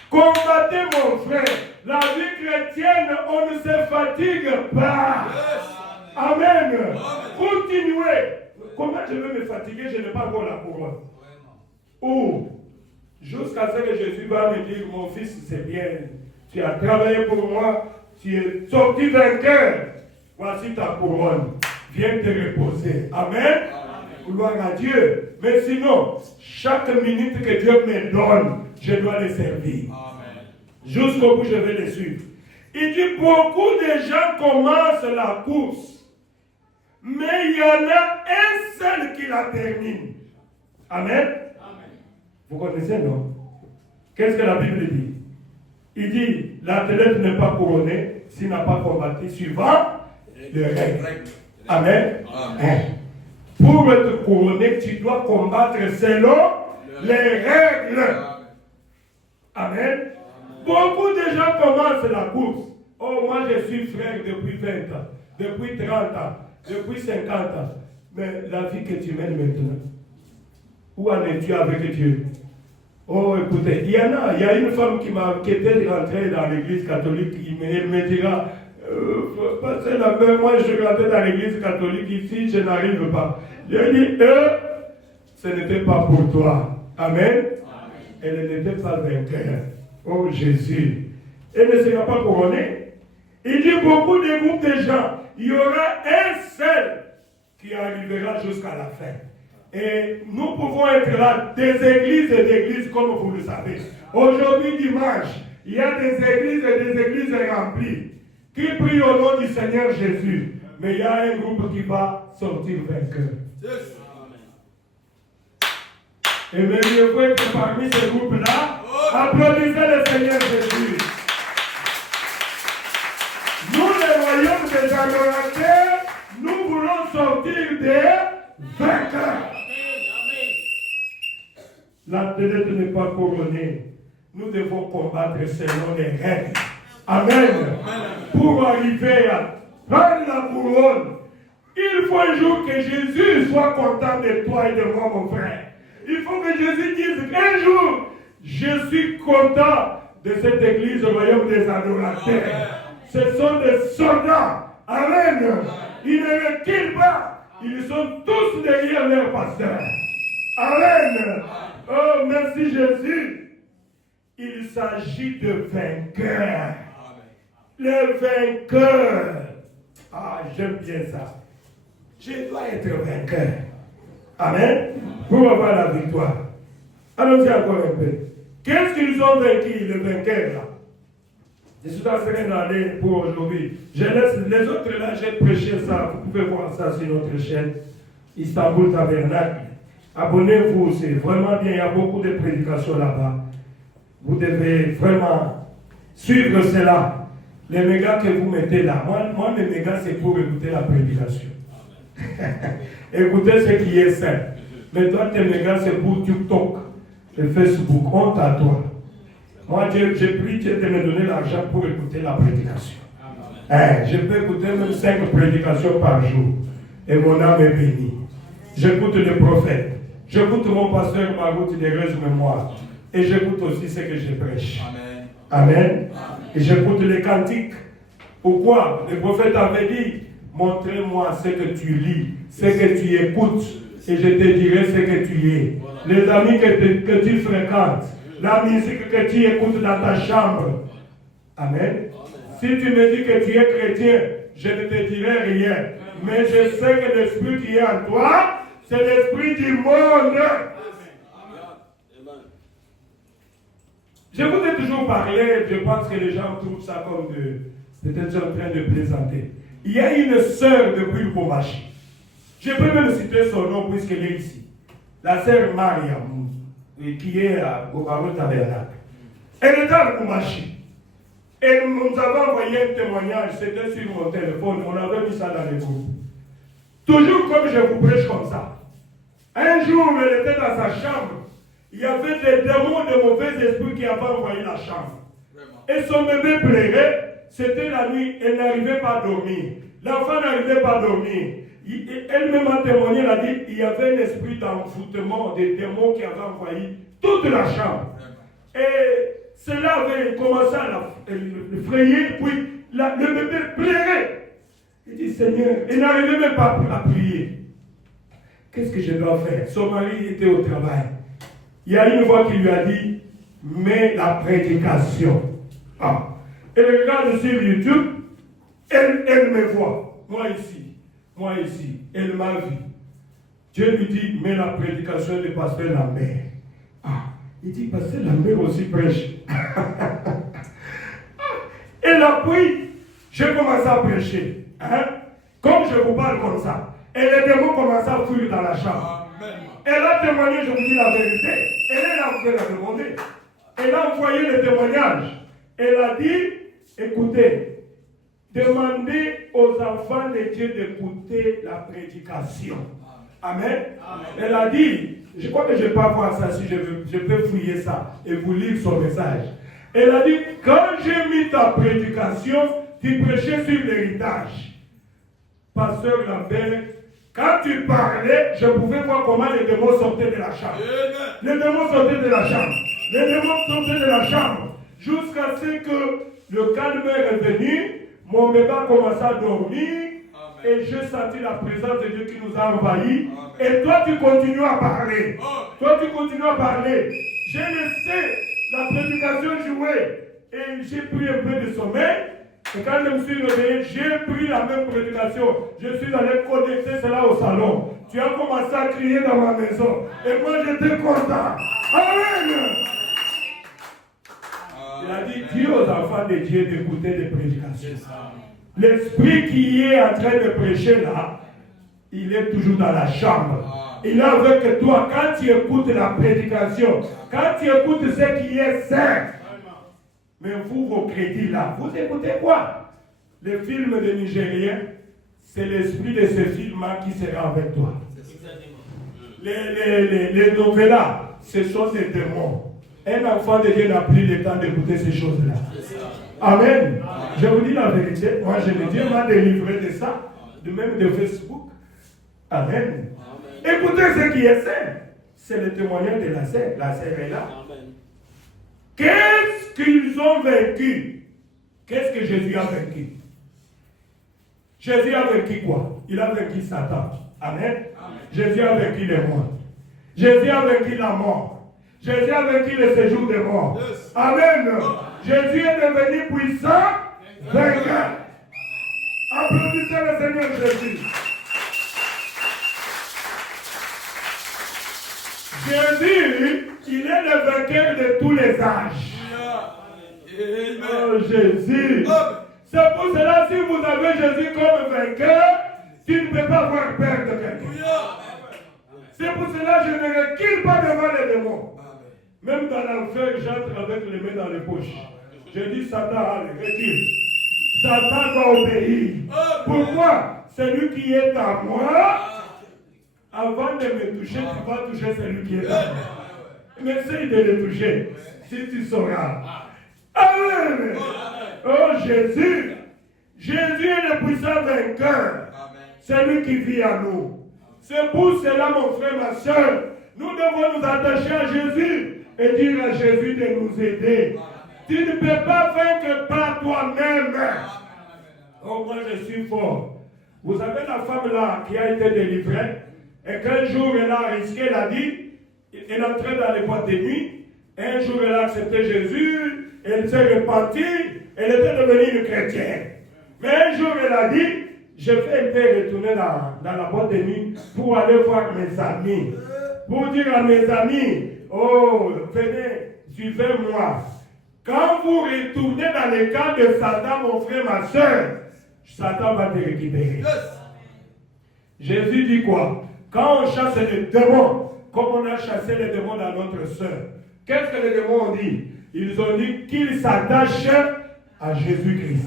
Combattez, mon frère. La vie chrétienne, on ne se fatigue pas. Amen. Continuez. Comment je vais me fatiguer? Je n'ai pas encore la couronne. Ou, jusqu'à ce que Jésus va me dire, mon fils, c'est bien. Tu as travaillé pour moi. Tu es sorti vainqueur. Voici ta couronne. Viens te reposer. Amen. Gloire à Dieu. Mais sinon, chaque minute que Dieu me donne, je dois le servir. Jusqu'au bout, je vais le suivre. Il dit, beaucoup de gens commencent la course, mais il y en a un seul qui la termine. Amen. Vous connaissez, non? Qu'est-ce que la Bible dit? Il dit, l'athlète n'est pas couronné s'il n'a pas combattu suivant les règles. Amen. Pour être couronné, tu dois combattre selon les règles. Amen. Beaucoup de gens commencent la course. Oh, moi je suis frère depuis 20 ans, depuis 30 ans, depuis 50 ans. Mais la vie que tu mènes maintenant, où en es-tu avec Dieu? Oh, écoutez, il y a une femme qui était rentrée dans l'église catholique, elle me dira, passez la main, moi je suis rentré dans l'église catholique ici, je n'arrive pas. Je dis, ce n'était pas pour toi. Amen. Elle n'était pas vainqueur. Oh Jésus. Elle ne sera pas couronnée. Il dit beaucoup de groupes de gens. Il y aura un seul qui arrivera jusqu'à la fin. Et nous pouvons être là, des églises et des églises comme vous le savez. Aujourd'hui, dimanche, il y a des églises et des églises remplies qui prient au nom du Seigneur Jésus. Mais il y a un groupe qui va sortir vainqueur. Et même mieux faut être parmi ces groupes-là. Applaudissez le Seigneur Jésus. Nous, les royaumes des adorateurs, nous voulons sortir des vainqueurs. L'athlète n'est pas couronné. Nous devons combattre selon les règles. Amen. Pour arriver à prendre la couronne, il faut un jour que Jésus soit content de toi et de moi, mon frère. Il faut que Jésus dise un jour, je suis content de cette église au royaume des adorateurs. Ce sont des soldats. Amen. Ils ne reculent pas. Ils sont tous derrière leur pasteur. Amen. Oh, merci Jésus. Il s'agit de vainqueurs. Les vainqueurs. Ah, j'aime bien ça. Je dois être vainqueur. Amen. Pour avoir la victoire. Allons-y encore un peu. Qu'est-ce qu'ils ont vaincu, les vainqueurs là? Je suis en train d'aller pour aujourd'hui. Je laisse les autres là, j'ai prêché ça. Vous pouvez voir ça sur notre chaîne Istanbul Tabernacle. Abonnez-vous, c'est vraiment bien. Il y a beaucoup de prédications là-bas. Vous devez vraiment suivre cela. Les mégas que vous mettez là. Moi les mégas, c'est pour écouter la prédication. Écoutez ce qui est sain. Mais toi, tes mégas, c'est pour TikTok et Facebook. Honte à toi. Moi, j'ai pris Dieu de me donner l'argent pour écouter la prédication. Je peux écouter même 5 prédications par jour. Et mon âme est bénie. J'écoute les prophètes. J'écoute mon pasteur Marout de Reuze Mémoire. Et j'écoute aussi ce que je prêche. Amen. Et j'écoute les cantiques. Pourquoi? Le prophète avait dit, montrez-moi ce que tu lis, ce que tu écoutes, et je te dirai ce que tu es. Les amis que tu fréquentes, la musique que tu écoutes dans ta chambre. Amen. Si tu me dis que tu es chrétien, je ne te dirai rien. Mais je sais que l'esprit qui est en toi, c'est l'esprit du monde. Je vous ai toujours parlé, je pense que les gens trouvent ça comme peut-être en train de plaisanter. Il y a une sœur depuis Lubumbashi. Je peux même citer son nom puisqu'elle est ici. La sœur Mariam, qui est à Gobaro Tabernacle. Elle est à Lubumbashi. Et nous avons envoyé un témoignage, c'était sur mon téléphone, on avait mis ça dans les groupes. Toujours comme je vous prêche comme ça. Un jour, elle était dans sa chambre. Il y avait des démons de mauvais esprits qui avaient envoyé la chambre. Et son bébé pleurait. C'était la nuit. Elle n'arrivait pas à dormir. L'enfant n'arrivait pas à dormir. Elle-même a témoigné, elle a dit, il y avait un esprit d'envoûtement des démons qui avaient envahi toute la chambre. Et cela avait commencé à l'effrayer, puis le bébé pleurait. Il dit, Seigneur, il n'arrivait même pas à prier. Qu'est-ce que je dois faire? Son mari était au travail. Il y a une voix qui lui a dit, mais la prédication. Ah. Elle regarde sur YouTube, elle me voit. Moi ici, elle m'a vu. Dieu lui dit, mais la prédication de pasteur Lambert. Ah. Il dit, pasteur Lambert aussi prêche. Elle a pris, j'ai commencé à prêcher. Hein? Comme je vous parle comme ça. Et les démons commencent à fuir dans la chambre. Amen. Elle a témoigné, je vous dis la vérité. Elle a demandé. Elle a envoyé le témoignage. Elle a dit, écoutez, demandez aux enfants de Dieu d'écouter la prédication. Amen. Amen. Elle a dit, je crois que je ne vais pas voir ça si je peux fouiller ça et vous lire son message. Elle a dit, quand j'ai mis ta prédication, tu prêchais sur l'héritage. Pasteur Lambert, quand tu parlais, je pouvais voir comment les démons sortaient de la chambre. Les démons sortaient de la chambre. Les démons sortaient de la chambre. Jusqu'à ce que le calme est revenu, mon bébé a commencé à dormir. Amen. Et j'ai senti la présence de Dieu qui nous a envahis. Amen. Et toi, tu continues à parler. Toi, tu continues à parler. J'ai laissé la prédication jouer. Et j'ai pris un peu de sommeil. Et quand je me suis réveillé, j'ai pris la même prédication. Je suis allé connecter cela au salon. Tu as commencé à crier dans ma maison. Et moi, j'étais content. Amen. Il a dit, dis aux enfants de Dieu d'écouter des prédications. L'esprit qui est en train de prêcher là, il est toujours dans la chambre. Il est avec toi. Quand tu écoutes la prédication, quand tu écoutes ce qui est saint, mais vous, vos crédits là, vous écoutez quoi? Les films des Nigériens, c'est l'esprit de ces films-là qui sera avec toi. Les novellas, ce sont des démons. Un enfant de Dieu n'a plus le temps d'écouter ces choses-là. Amen. Je vous dis la vérité. Moi, Dieu m'a délivré de ça, de même de Facebook. Amen. Écoutez ce qui est saint. C'est le témoignage de la sœur. La sœur est là. Qu'est-ce qu'ils ont vaincu? Qu'est-ce que Jésus a vaincu? Jésus a vaincu quoi? Il a vaincu Satan. Amen. Jésus a vaincu les morts. Jésus a vaincu la mort. Jésus a vaincu le séjour des morts. Amen. Jésus est devenu puissant, vainqueur. Applaudissez le Seigneur Jésus. Jésus, il est le vainqueur de tous les âges. Oh Jésus. C'est pour cela, si vous avez Jésus comme vainqueur, tu ne peux pas avoir peur de quelqu'un. C'est pour cela que je ne recule pas devant les démons. Même dans l'enfer, j'entre avec les mains dans les poches. Je dis, Satan, allez, recule. Satan doit obéir. Pourquoi? Celui qui est à moi, avant de me toucher, tu vas toucher celui qui est à moi. Mais essaye de le toucher, si tu sauras. Amen. Oh Jésus. Jésus est le puissant vainqueur. C'est lui qui vit à nous. C'est pour cela, mon frère, ma soeur, nous devons nous attacher à Jésus et dire à Jésus de nous aider. Tu ne peux pas vaincre par toi-même. Oh, moi je suis fort. Vous savez la femme là qui a été délivrée et qu'un jour elle a risqué, elle a dit, elle entrait dans les boîtes de nuit, un jour elle a accepté Jésus, elle s'est repentie, elle était devenue une chrétienne. Mais un jour elle a dit, je vais retourner dans la boîte de nuit pour aller voir mes amis. Pour dire à mes amis, oh, venez, suivez-moi. Quand vous retournez dans le camp de Satan, mon frère, ma soeur, Satan va te récupérer. Jésus dit quoi? Quand on chasse les démons, comme on a chassé les démons dans notre soeur, qu'est-ce que les démons ont dit? Ils ont dit qu'ils s'attachent à Jésus-Christ.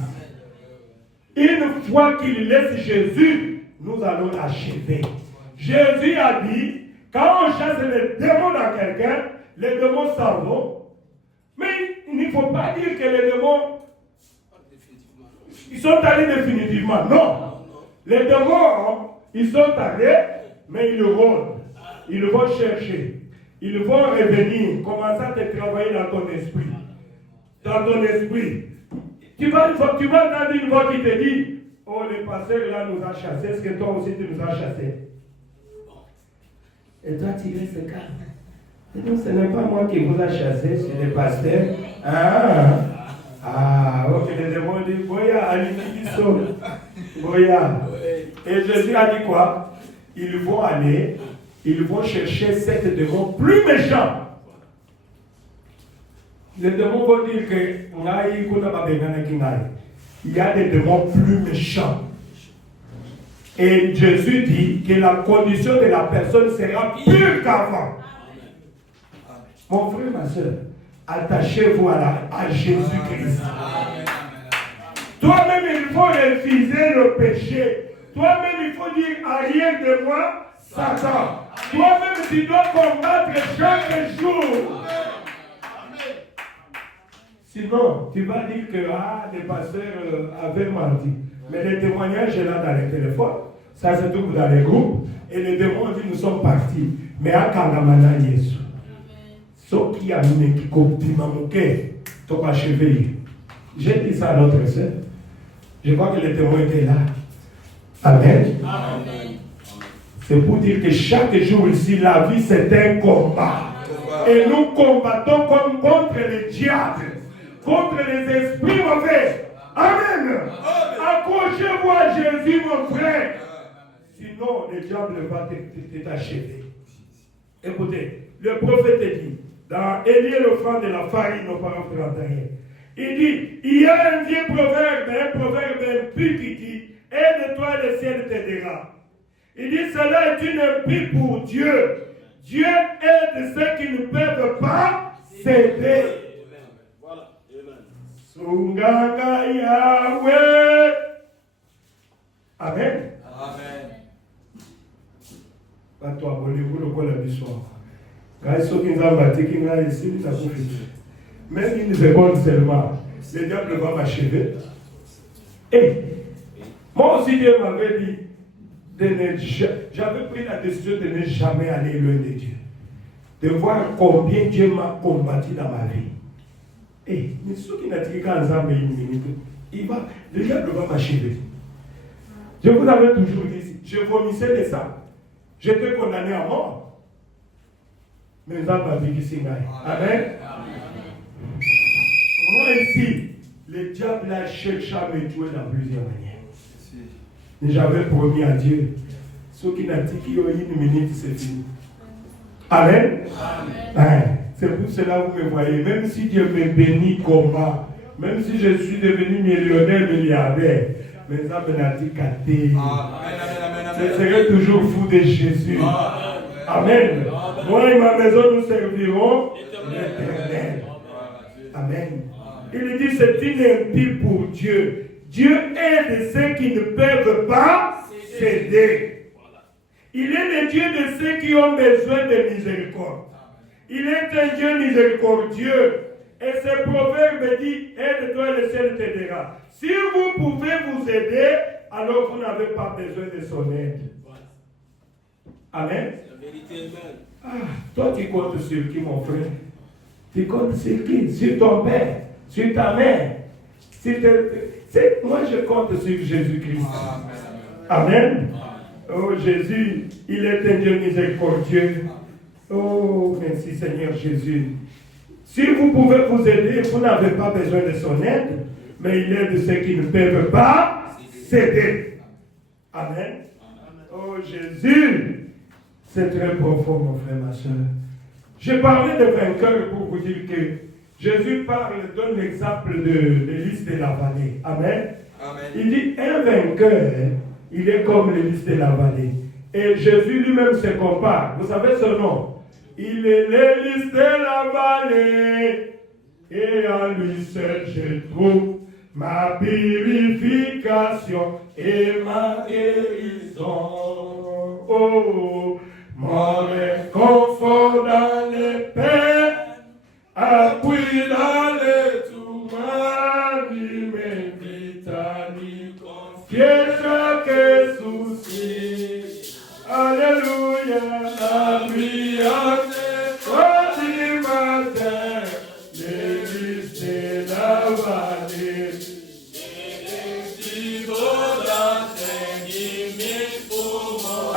Une fois qu'ils laissent Jésus, nous allons l'achever. Jésus a dit, quand on chasse les démons dans quelqu'un, les démons s'en vont. Mais il ne faut pas dire que les démons, ils sont allés définitivement. Non. Les démons, Ils sont allés, mais ils rôdent. Ils vont chercher. Ils vont revenir, commencer à te travailler dans ton esprit. Dans ton esprit. Tu vas entendre une voix qui te dit, oh, le pasteur là nous a chassés, est-ce que toi aussi tu nous as chassés? Et toi tu restes calme. Non, ce n'est pas moi qui vous a chassé, c'est le pasteur. Ok, les démons disent, Goya, Alimikiso. Goya. Et Jésus a dit quoi? Ils vont aller, ils vont chercher 7 démons plus méchants. Les démons vont dire que il y a des démons plus méchants. Et Jésus dit que la condition de la personne sera pire qu'avant. Mon frère, ma soeur, attachez-vous à Jésus-Christ. Toi-même, il faut refuser le péché. Toi-même, il faut dire arrière de moi, Satan. Toi-même, tu dois combattre chaque jour. Sinon, tu vas dire que les pasteurs avaient menti. Mais les témoignages sont là dans les téléphones. Ça se trouve dans les groupes. Et les démons disent nous sommes partis. Mais à Kangamana Yesu. Ce qui a mis qui compte Mamouké, tu vas achever. J'ai dit ça à notre sœur. Je crois que les témoins étaient là. Amen. Amen. C'est pour dire que chaque jour ici, la vie c'est un combat. Et nous combattons comme contre les diables, contre les esprits mauvais. Amen. Accrochez-vous à Jésus, mon frère. Sinon, le diable va t'achever. Écoutez, le prophète dit, dans Élie l'offrande de la farine au parents 31, il dit, il y a un vieux proverbe impie qui dit, aide-toi et le ciel t'aidera. Il dit, cela est une impie pour Dieu. Dieu aide ceux qui ne peuvent pas s'aider. Voilà. Sunganga Yahweh. Amen. Amen. Toi, voulez-vous le voir la soir? Quand ils sont qui nous ont battu, qui nous ont ici, nous avons fait. Même une seconde seulement, le diable va m'achever. Et moi aussi, Dieu m'avait dit, j'avais pris la décision de ne jamais aller loin de Dieu. De voir combien Dieu m'a combattu dans ma vie. Et mais ceux qui n'ont pas ensemble une minute, le diable va m'achever. Je vous avais toujours dit, je vomissais de ça. J'étais condamné à mort. Mais nous avons vécu ici. Amen. Moi ici, le diable a cherché à me tuer dans plusieurs manières. Et j'avais promis à Dieu, ceux qui n'ont dit qu'il y a une minute, c'est fini. Amen. Amen. C'est pour cela que vous me voyez, même si Dieu me bénit comme ça, même si je suis devenu millionnaire, milliardaire, mais ça me dit qu'à je serai toujours fou de Jésus. Amen. Moi et ma maison, nous servirons l'Éternel. Amen. Il dit c'est une impie pour Dieu. Dieu aide ceux qui ne peuvent pas s'aider. Il est le Dieu de ceux qui ont besoin de miséricorde. Il est un Dieu miséricordieux. Et ce proverbe dit, aide-toi et le ciel t'aidera. Si vous pouvez vous aider, alors vous n'avez pas besoin de son aide. Amen. Toi tu comptes sur qui, mon frère? Tu comptes sur qui? Sur ton père, sur ta mère. Moi je compte sur Jésus-Christ. Amen. Oh Jésus, il est un Dieu miséricordieux. Oh merci Seigneur Jésus. Si vous pouvez vous aider, vous n'avez pas besoin de son aide, mais il aide ceux qui ne peuvent pas s'aider. Amen. Oh Jésus, c'est très profond mon frère, ma soeur. J'ai parlé de vainqueur pour vous dire que Jésus donne l'exemple de l'hélice de la vallée. Amen. Amen. Il dit, un vainqueur, il est comme l'hélice de la vallée. Et Jésus lui-même se compare. Vous savez son nom? Il est l'hélice de la vallée. Et en lui seul je trouve ma purification et ma guérison. Oh, mon réconfort dans les peines. Appui dans les tourments, il m'invite à lui confier chaque souci.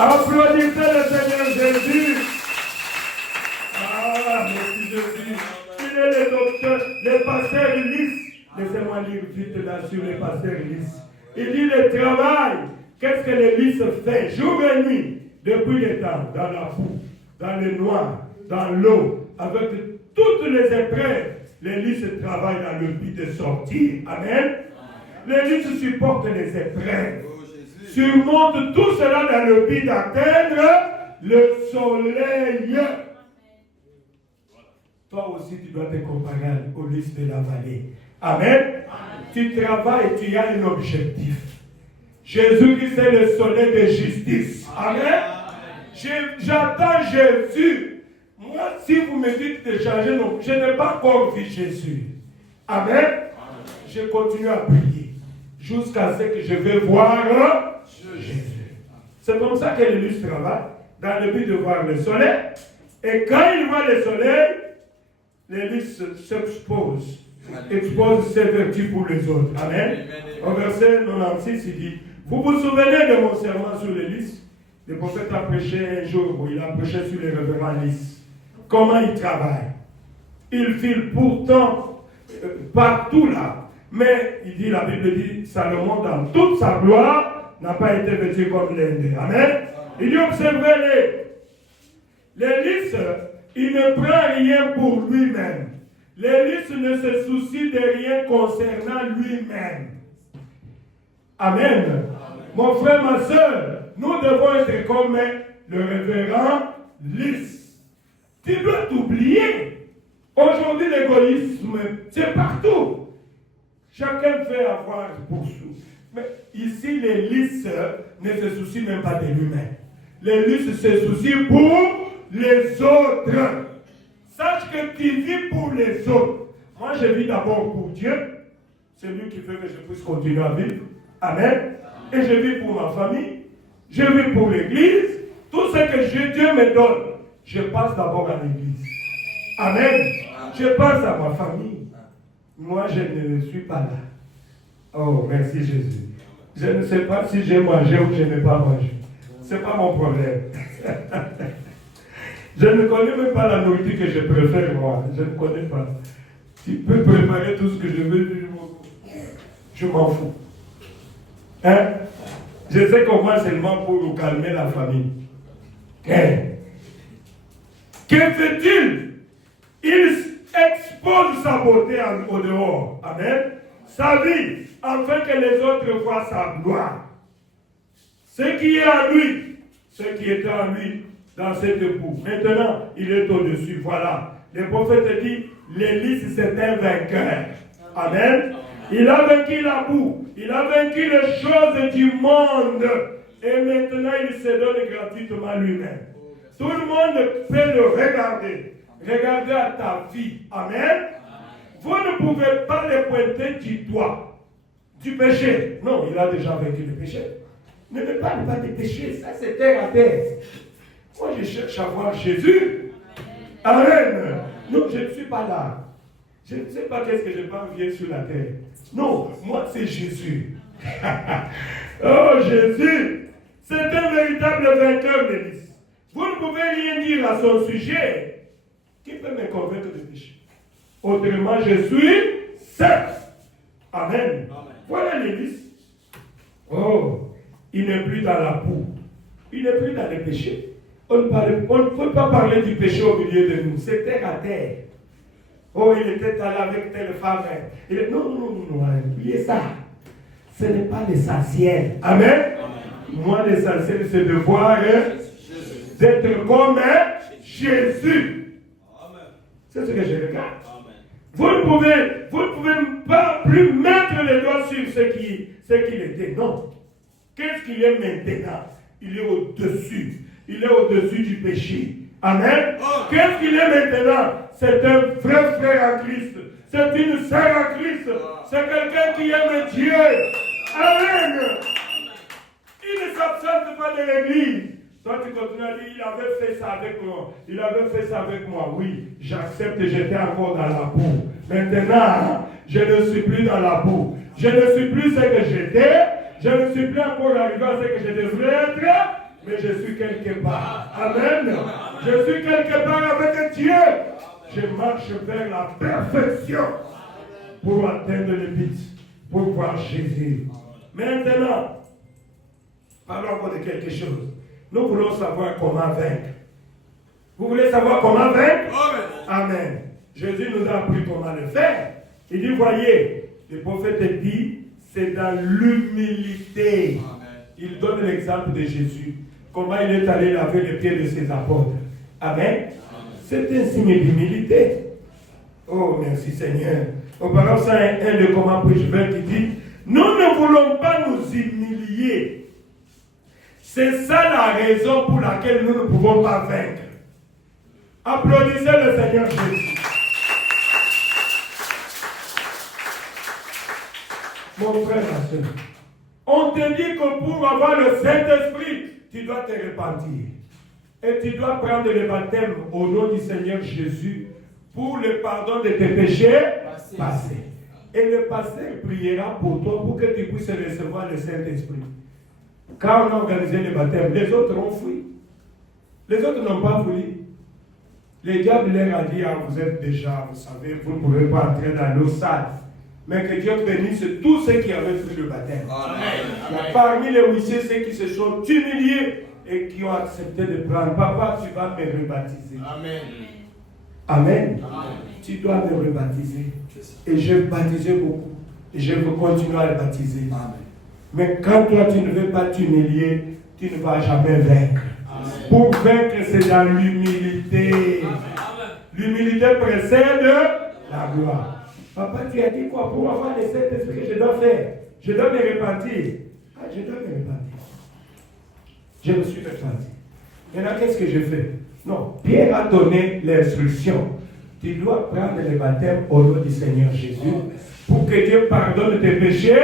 Applaudissez le Seigneur Jésus. Ah, merci Jésus. Il est le docteur, le pasteur Ulysse. Laissez-moi lire vite là sur le pasteur Ulysse. Il dit le travail. Qu'est-ce que l'Ulysse fait jour et nuit, depuis le temps, dans la boue, dans le noir, dans l'eau, avec toutes les épreuves. L'Ulysse travaille dans le but de sortir. Amen. L'Ulysse supporte les épreuves. Surmonte tout cela dans le but d'atteindre le soleil. Toi aussi, tu dois te comparer au Ulysse de la vallée. Amen. Tu travailles et tu as un objectif. Jésus-Christ est le soleil de justice. Amen. J'attends Jésus. Moi, si vous me dites de changer, non, je n'ai pas encore vu Jésus. Amen. Je continue à prier jusqu'à ce que je vais voir Jésus. C'est comme ça que l'Ulysse travaille, dans le but de voir le soleil. Et quand il voit le soleil, l'Ulysse s'expose. Expose ses vertus pour les autres. Amen. Au verset 96, il dit, vous vous souvenez de mon serment sur l'Ulysse? Le prophète a prêché un jour où il a prêché sur les révérends Ulysse. Comment il travaille? Il file pourtant partout là. Mais il dit, la Bible dit, Salomon dans toute sa gloire n'a pas été vêtu comme l'un d'eux. Amen. Il dit, observez-les. L'Ulysse, il ne prend rien pour lui-même. L'Ulysse ne se soucie de rien concernant lui-même. Amen. Mon frère, ma soeur, nous devons être comme le révérend Ulysse. Tu dois t'oublier. Aujourd'hui, l'égoïsme, c'est partout. Chacun veut avoir pour soi. Mais ici, l'Ulysse ne se soucie même pas de lui-même. L'Ulysse se soucie pour les autres. Sache que tu vis pour les autres. Moi, je vis d'abord pour Dieu. C'est lui qui fait que je puisse continuer à vivre. Amen. Et je vis pour ma famille. Je vis pour l'église. Tout ce que Dieu me donne, je passe d'abord à l'église. Amen. Je passe à ma famille. Moi, je ne suis pas là. Oh, merci Jésus. Je ne sais pas si j'ai mangé ou je n'ai pas mangé. Ce n'est pas mon problème. Je ne connais même pas la nourriture que je préfère, moi. Je ne connais pas. Tu peux préparer tout ce que je veux, je m'en fous. Hein? Je sais qu'on va seulement pour calmer la famille. Hein? Que fait-il? Il expose sa beauté au dehors. Amen. Sa vie, afin que les autres voient sa gloire. Ce qui est en lui, ce qui était en lui, dans cette boue. Maintenant, il est au-dessus. Voilà. Le prophète dit, l'Ulysse c'est un vainqueur. Amen. Il a vaincu la boue. Il a vaincu les choses du monde. Et maintenant, il se donne gratuitement lui-même. Tout le monde peut le regarder. Regardez à ta vie. Amen. Vous ne pouvez pas le pointer du doigt du péché. Non, il a déjà vaincu le péché. Ne me parle pas du péché. Ça, c'est terre à terre. Moi, je cherche à voir Jésus. Amen. Non, je ne suis pas là. Je ne sais pas qu'est-ce que je peux envier sur la terre. Non, moi, c'est Jésus. Oh, Jésus. C'est un véritable vainqueur, l'Église. Vous ne pouvez rien dire à son sujet. Qui peut me convaincre de péché? Autrement, je suis seul. Amen. Voilà l'Église. Oh, il n'est plus dans la boue. Il n'est plus dans les péchés. On ne peut pas parler du péché au milieu de nous. C'est terre à terre. Oh, il était allé avec telle femme. Non, oubliez ça. Ce n'est pas l'essentiel. Amen. Moi, l'essentiel, c'est de voir d'être comme Jésus. C'est ce que je regarde. Vous ne pouvez pas plus mettre le doigt sur ce qu'il était. Non. Qu'est-ce qu'il est maintenant? Il est au-dessus. Il est au-dessus du péché. Amen. Qu'est-ce qu'il est maintenant? C'est un vrai frère en Christ. C'est une sœur en Christ. C'est quelqu'un qui aime Dieu. Amen. Il ne s'absente pas de l'église. Toi, tu continues à dire, il avait fait ça avec moi. Il avait fait ça avec moi. Oui, j'accepte, j'étais encore dans la boue. Maintenant, je ne suis plus dans la boue. Je ne suis plus ce que j'étais. Je ne suis plus encore arrivé à ce que je devrais être. mais je suis quelque part. Amen. Je suis quelque part avec Dieu. Je marche vers la perfection pour atteindre le but, pour voir Jésus. Maintenant, parlons encore de quelque chose. Nous voulons savoir comment vaincre. Vous voulez savoir comment vaincre? Amen. Jésus nous a appris comment le faire. Il dit, voyez, le prophète dit, c'est dans l'humilité. Il donne l'exemple de Jésus. Comment il est allé laver les pieds de ses apôtres. Amen. C'est un signe d'humilité. Oh, merci Seigneur. Au parole 101 de comment puis-je vaincre, qui dit, nous ne voulons pas nous humilier. C'est ça la raison pour laquelle nous ne pouvons pas vaincre. Applaudissez le Seigneur Jésus. Mon frère, ma soeur, on te dit que pour avoir le Saint-Esprit, tu dois te repentir. Et tu dois prendre le baptême au nom du Seigneur Jésus pour le pardon de tes péchés passés. Et le pasteur priera pour toi pour que tu puisses recevoir le Saint-Esprit. Quand on a organisé le baptême, les autres ont fui. Les autres n'ont pas fui. Le diable leur a dit, ah, vous êtes déjà, vous savez, vous ne pouvez pas entrer dans l'eau sale. Mais que Dieu bénisse tous ceux qui avaient pris le baptême. Amen. Parmi les huissiers, ceux qui se sont humiliés et qui ont accepté de prendre. Papa, tu vas me rebaptiser. Amen. Amen. Amen. Tu dois me rebaptiser. Et je vais baptiser beaucoup. Et je vais continuer à le baptiser. Amen. Mais quand toi, tu ne veux pas t'humilier, tu ne vas jamais vaincre. Amen. Pour vaincre, c'est dans l'humilité. L'humilité précède la gloire. Papa, tu as dit quoi? Pour avoir le Saint-Esprit, je dois faire. Je dois me repentir. Ah, je dois me repentir. Je me suis repenti. Maintenant, qu'est-ce que je fais? Non, Pierre a donné l'instruction. Tu dois prendre le baptême au nom du Seigneur Jésus pour que Dieu pardonne tes péchés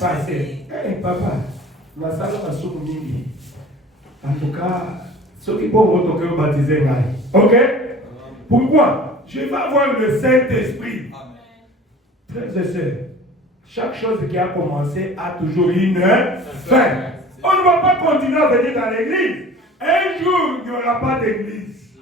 passés. Hey, papa, ma salle m'a souvenu. En tout cas, ceux qui peuvent votre baptiser, ok? Pourquoi? Je vais avoir le Saint-Esprit. Frères et sœurs, chaque chose qui a commencé a toujours une fin. On ne va pas continuer à venir dans l'église. Un jour, il n'y aura pas d'église.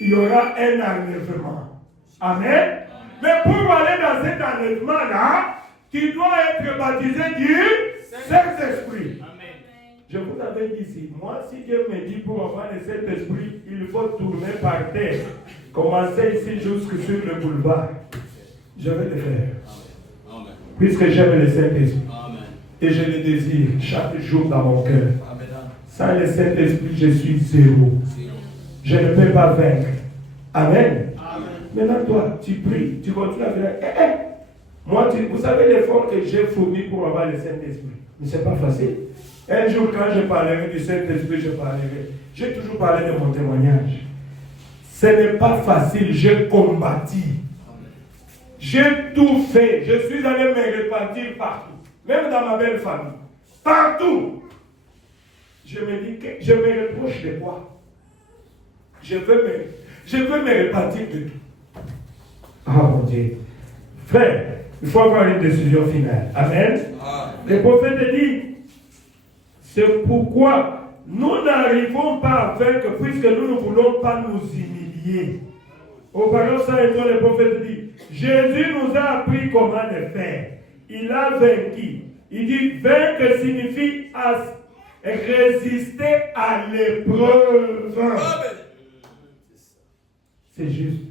Il y aura un enlèvement. Amen. Mais pour aller dans cet enlèvement-là, tu dois être baptisé du Saint-Esprit. Je vous avais dit ici, moi, si Dieu me dit pour avoir le Saint-Esprit, il faut tourner par terre. Commencer ici jusque sur le boulevard. Je vais le faire. Amen. Puisque j'aime le Saint-Esprit. Et je le désire chaque jour dans mon cœur. Amen. Sans le Saint-Esprit, je suis zéro. Je ne peux pas vaincre. Amen. Amen. Maintenant, toi, tu pries, tu continues à faire. Moi, vous savez l'effort que j'ai fourni pour avoir le Saint-Esprit. Mais ce n'est pas facile. Un jour, quand je parlerai du Saint-Esprit, je parlerai. J'ai toujours parlé de mon témoignage. Ce n'est pas facile, j'ai combattu. J'ai tout fait. Je suis allé me repentir partout. Même dans ma belle famille. Partout. Je me dis que je me reproche de quoi? Je veux me repentir de tout. Ah mon Dieu. Frère, il faut avoir une décision finale. Amen. Le prophète dit, c'est pourquoi nous n'arrivons pas à vaincre puisque nous ne voulons pas nous humilier. Au parole 101, le prophète dit, Jésus nous a appris comment le faire. Il a vaincu. Il dit, vaincre signifie résister à l'épreuve. C'est juste.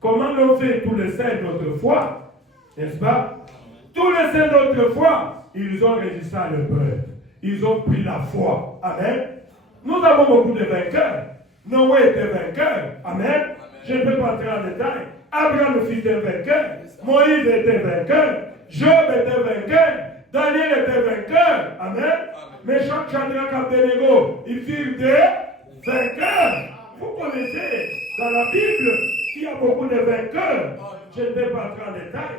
Comment l'ont fait tous les saints d'autrefois, n'est-ce pas? Tous les saints d'autrefois, ils ont résisté à l'épreuve. Ils ont pris la foi. Amen. Nous avons beaucoup de vainqueurs. Noé était vainqueur. Amen. Je ne peux pas entrer en détail. Abraham fut un vainqueur. Moïse était vainqueur. Job était vainqueur. Daniel était vainqueur. Amen. Mais Jacques, Shadrach, Abednego, ils furent des vainqueurs. Vous connaissez dans la Bible qu'il y a beaucoup de vainqueurs. Je ne vais pas entrer en détail.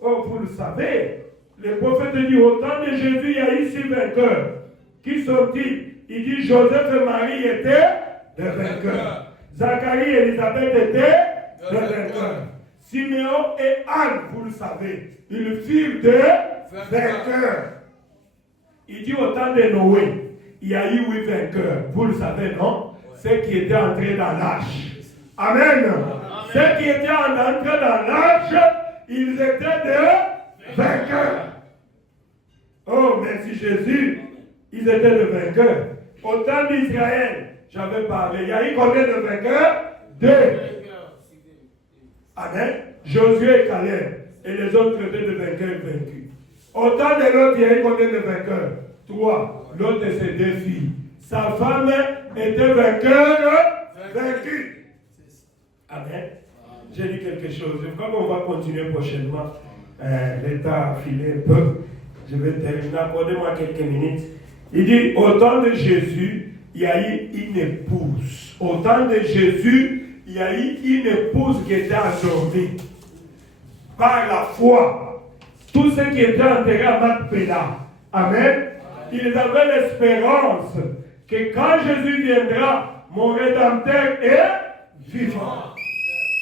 Oh, vous le savez. Le prophète dit, au temps de Jésus, il y a eu 6 vainqueurs. Qui sont-ils? Il dit, Joseph et Marie étaient des vainqueurs. Zacharie et Élisabeth étaient des vainqueurs. Siméon et Anne, vous le savez, ils furent des vainqueurs. Il dit au temps de Noé, il y a eu 8 vainqueurs. Vous le savez, non? Ceux qui étaient entrés dans l'âge. Amen. Ceux qui étaient entrés dans l'âge, ils étaient des vainqueurs. Oh, merci Jésus. Ils étaient des vainqueurs. Au temps d'Israël, j'avais parlé. Il y a eu combien de vainqueurs? 2. Amen. Josué et Caleb. Et les autres étaient des vainqueurs vaincus. Au temps de l'autre, il y a eu combien de vainqueurs? 3. L'autre et ses 2 filles. Sa femme était vaincue. Amen. J'ai dit quelque chose. Je crois qu'on va continuer prochainement. L'État a filé un peu. Je vais terminer. Accordez-moi quelques minutes. Il dit, au temps de Jésus, il y a eu une épouse. Au temps de Jésus, il y a eu une épouse qui était endormie. Par la foi. Tous ceux qui étaient enterrés à Macpéla. Amen. Ils avaient l'espérance que quand Jésus viendra, mon Rédempteur est vivant.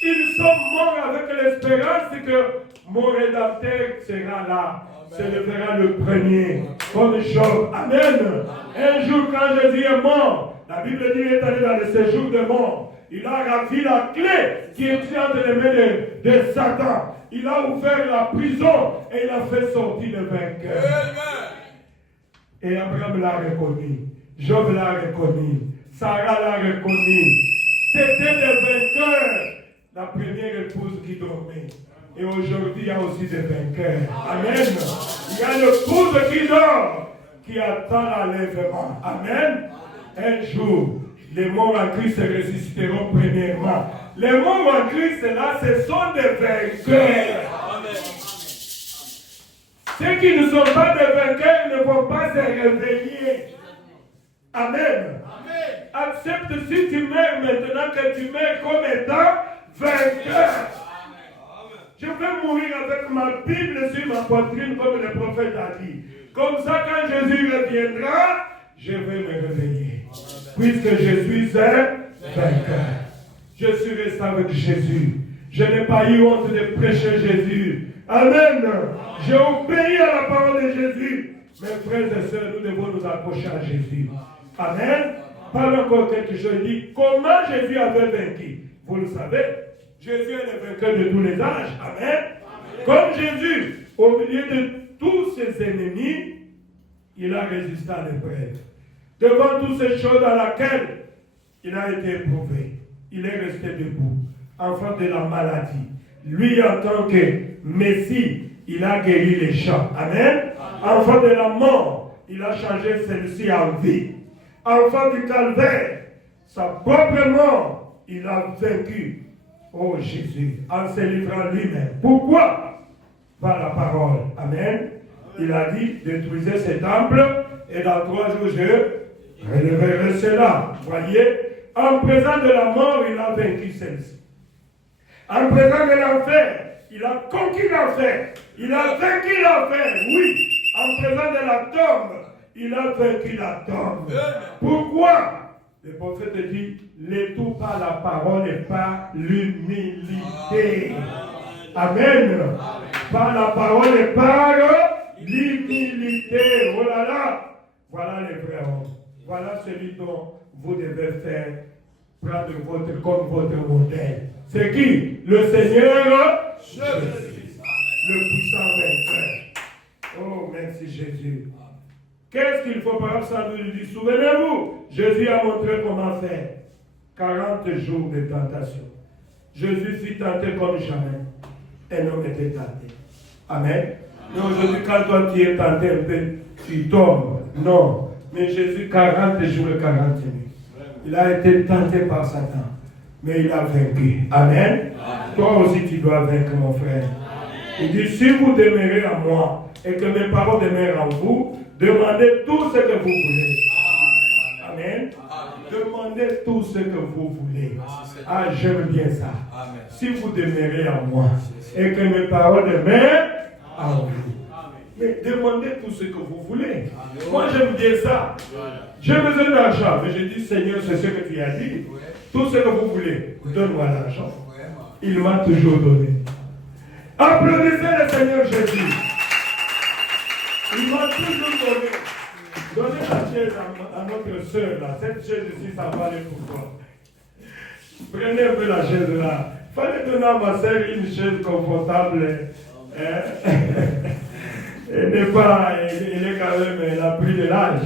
Ils sont morts avec l'espérance que mon Rédempteur sera là. Se lèvera le premier, comme Job. Amen. Un jour, quand Jésus est mort, la Bible dit qu'il est allé dans le séjour de mort. Il a ravi la clé qui était entre les mains de Satan. Il a ouvert la prison et il a fait sortir le vainqueur. Et Abraham l'a reconnu. Job l'a reconnu. Sarah l'a reconnu. C'était des vainqueurs. La première épouse qui dormait. Et aujourd'hui, il y a aussi des vainqueurs. Amen. Il y a l'épouse qui dort, qui attend l'enlèvement. Amen. Un jour, les morts en Christ se ressusciteront premièrement. Les morts en Christ, là, ce sont des vainqueurs. Amen. Ceux qui ne sont pas des vainqueurs ne vont pas se réveiller. Amen. Amen. Accepte si tu meurs maintenant que tu meurs comme étant vainqueur. Je vais mourir avec ma Bible sur ma poitrine comme le prophète a dit. Comme ça, quand Jésus reviendra, je vais me réveiller. Puisque je suis un vainqueur. Je suis resté avec Jésus. Je n'ai pas eu honte de prêcher Jésus. Amen. J'ai obéi à la parole de Jésus. Mes frères et sœurs, nous devons nous accrocher à Jésus. Amen. Parle encore quelque chose. Il dit, comment Jésus avait vaincu? Vous le savez. Jésus est le vainqueur de tous les âges. Amen. Comme Jésus, au milieu de tous ses ennemis, il a résisté à l'épreuve. Devant toutes ces choses dans lesquelles il a été éprouvé, il est resté debout, enfant de la maladie. Lui, en tant que Messie, il a guéri les gens. Amen. Enfant de la mort, il a changé celle-ci en vie. Enfant du calvaire, sa propre mort, il a vaincu. Oh Jésus, en se livrant lui-même. Pourquoi? Par la parole. Amen. Il a dit, détruisez ce temple et dans 3 jours je relèverai cela. Voyez, en présent de la mort, il a vaincu celle-ci. En présent de l'enfer, il a conquis l'enfer. Il a vaincu l'enfer, oui. En présent de la tombe, il a vaincu la tombe. Pourquoi? Le prophète dit, le tout par la parole et par l'humilité. Amen. Par la parole et par l'humilité. Oh là là. Voilà les vrais hommes. Voilà celui dont vous devez faire prendre votre comme votre modèle. C'est qui? Le Seigneur Jésus. Le puissant vainqueur. Oh, merci Jésus. Qu'est-ce qu'il faut par exemple, ça nous dit? Souvenez-vous, Jésus a montré comment faire. 40 jours de tentation. Jésus fut tenté comme jamais. Un homme était tenté. Amen. Mais aujourd'hui, quand toi tu es tenté un peu, tu tombes. Non. Mais Jésus, 40 jours et 40 nuits. Il a été tenté par Satan. Mais il a vaincu. Amen. Toi aussi, tu dois vaincre, mon frère. Il dit, si vous demeurez en moi et que mes paroles demeurent en vous, demandez tout ce que vous voulez. Amen. Demandez tout ce que vous voulez. Ah, j'aime bien ça. Si vous demeurez en moi et que mes paroles demeurent en vous. Mais demandez tout ce que vous voulez. Moi, j'aime bien ça. J'ai besoin d'argent. Mais je dis, Seigneur, c'est ce que tu as dit. Tout ce que vous voulez, donne-moi l'argent. Il m'a toujours donné. Applaudissez le Seigneur Jésus. Il m'a toujours donné. la chaise à notre soeur là. Cette chaise ici, ça va aller pour toi. Prenez un peu la chaise là. Fallait donner à ma soeur une chaise confortable. Elle n'est pas, elle est quand même, elle a pris de l'âge.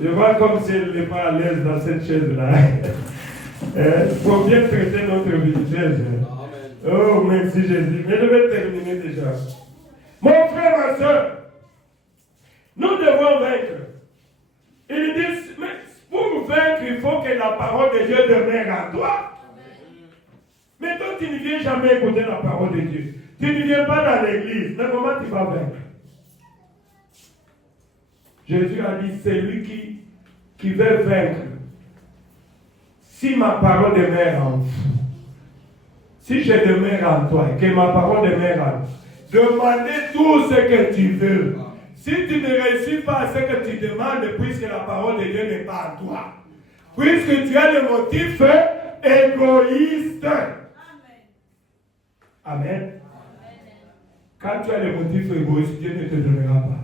Je vois comme si elle n'est pas à l'aise dans cette chaise-là. Il faut bien traiter notre visiteuse. Oh, merci Jésus. Mais je vais terminer déjà. Mon frère, ma soeur, nous devons vaincre. Il dit, mais pour vaincre, il faut que la parole de Dieu demeure en toi. Mais toi, tu ne viens jamais écouter la parole de Dieu. Tu ne viens pas dans l'église. Mais comment tu vas vaincre? Jésus a dit, c'est lui qui veut vaincre. Si ma parole demeure en vous, si je demeure en toi et que ma parole demeure en toi, demandez tout ce que tu veux. Si tu ne réussis pas à ce que tu demandes, puisque la parole de Dieu n'est pas en toi, puisque tu as le motif égoïste. Amen. Quand tu as le motif égoïste, Dieu ne te donnera pas.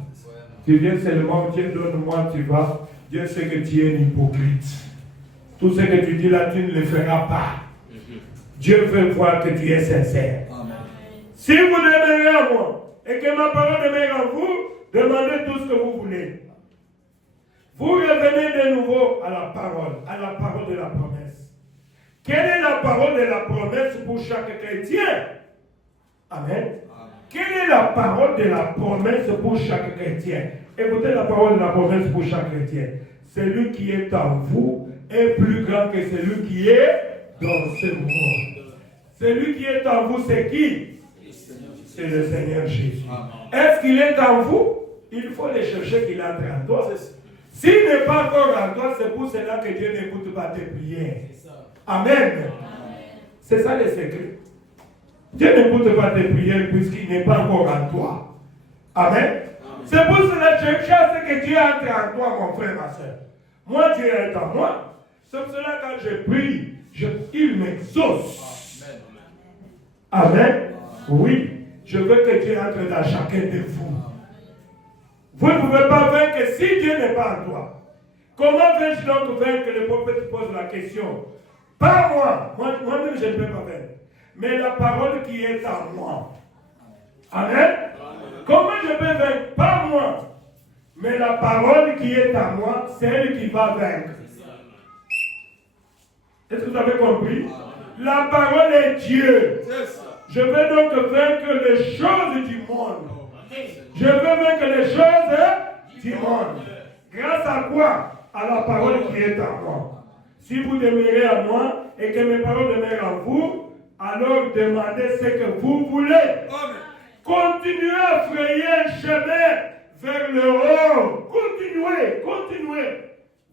Tu viens seulement, Dieu donne-moi, tu vas. Dieu sait que tu es un hypocrite. Tout ce que tu dis là, tu ne le feras pas. Dieu veut voir que tu es sincère. Amen. Si vous demeurez à moi et que ma parole demeure en vous, demandez tout ce que vous voulez. Vous revenez de nouveau à la parole de la promesse. Quelle est la parole de la promesse pour chaque chrétien? Amen. Quelle est la parole de la promesse pour chaque chrétien? Écoutez la parole de la promesse pour chaque chrétien. Celui qui est en vous est plus grand que celui qui est dans ce monde. Celui qui est en vous, c'est qui? C'est le Seigneur Jésus. Est-ce qu'il est en vous? Il faut le chercher qu'il entre en toi. S'il n'est pas encore en toi, c'est pour cela que Dieu n'écoute pas tes prières. Amen. C'est ça le secret. Dieu n'écoute pas tes prières puisqu'il n'est pas encore en toi. Amen. C'est pour cela que je cherche que Dieu entre en toi, mon frère, ma soeur. Moi, Dieu est en moi. C'est pour cela que quand je prie, il m'exauce. Amen. Oui. Je veux que Dieu entre dans chacun de vous. Vous ne pouvez pas vaincre si Dieu n'est pas en toi. Comment vais-je donc vaincre? Le prophète pose la question. Pas moi. Moi-même, je ne peux pas vaincre. Mais la parole qui est en moi. Amen. Comment je peux vaincre? Pas moi. Mais la parole qui est en moi, c'est elle qui va vaincre. Est-ce que vous avez compris? La parole est Dieu. Je veux donc vaincre les choses du monde. Je veux vaincre les choses du monde. Grâce à quoi? À la parole qui est en moi. Si vous demeurez à moi et que mes paroles demeurent en vous, alors demandez ce que vous voulez. Continuez à frayer un chemin vers le haut. Continuez.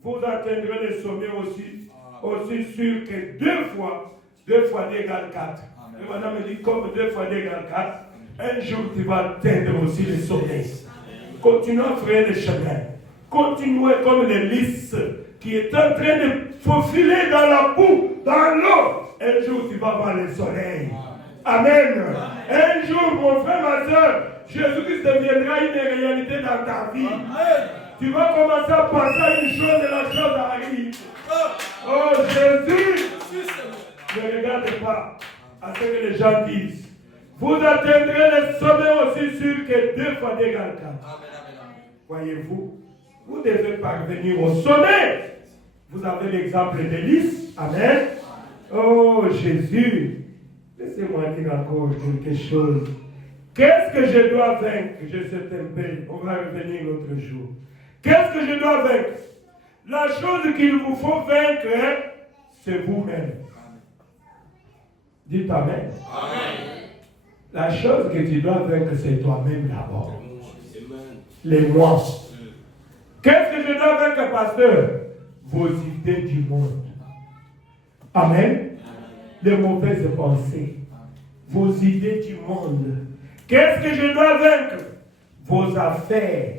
Vous atteindrez le sommet aussi sûr que 2 fois 2 égale 4. Et madame me dit, comme 2 égale 4, un jour tu vas atteindre aussi le sommet. Continuez à frayer le chemin. Continuez comme le lys qui est en train de faufiler dans la boue, dans l'eau. Un jour tu vas voir le soleil. Amen. Un jour, mon frère, ma soeur, Jésus-Christ deviendra une réalité dans ta vie. Tu vas commencer à penser à une chose et la chose arrive. Oh Jésus, ne regardez pas à ce que les gens disent. Vous atteindrez le sommet aussi sûr que 2 égale 4. Voyez-vous, vous devez parvenir au sommet. Vous avez l'exemple d'Élise. Amen. Oh Jésus, laissez-moi dire encore quelque chose. Qu'est-ce que je dois vaincre? Je sais un peu, on va revenir l'autre jour. Qu'est-ce que je dois vaincre? La chose qu'il vous faut vaincre, c'est vous-même. Dites Amen. Amen. La chose que tu dois vaincre, c'est toi-même d'abord. Les moi. Qu'est-ce que je dois vaincre, pasteur? Vos idées du monde. Amen. Les mauvaises pensées. Vos idées du monde. Qu'est-ce que je dois vaincre? Vos affaires.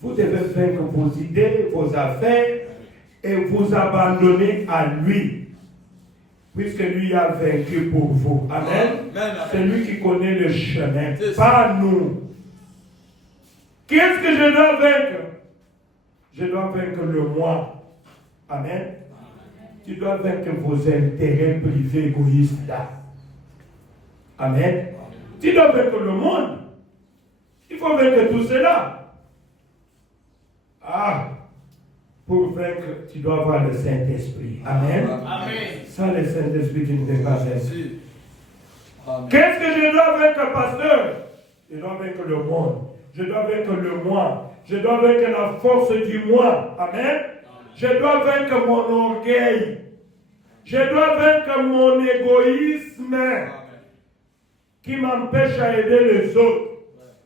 Vous devez vaincre vos idées, vos affaires et vous abandonner à lui. Puisque lui a vaincu pour vous. Amen. C'est lui qui connaît le chemin, pas nous. Qu'est-ce que je dois vaincre? Je dois vaincre le moi. Amen. Tu dois vaincre vos intérêts privés égoïstes là. Amen. Tu dois vaincre le monde. Il faut vaincre tout cela. Ah, pour vaincre, tu dois avoir le Saint-Esprit. Amen. Amen. Sans le Saint-Esprit, tu ne peux pas vaincre. Amen. Qu'est-ce que je dois vaincre, pasteur? Je dois vaincre le monde. Je dois vaincre le moi. Je dois vaincre la force du moi. Amen. Je dois vaincre mon orgueil. Je dois vaincre mon égoïsme qui m'empêche à aider les autres.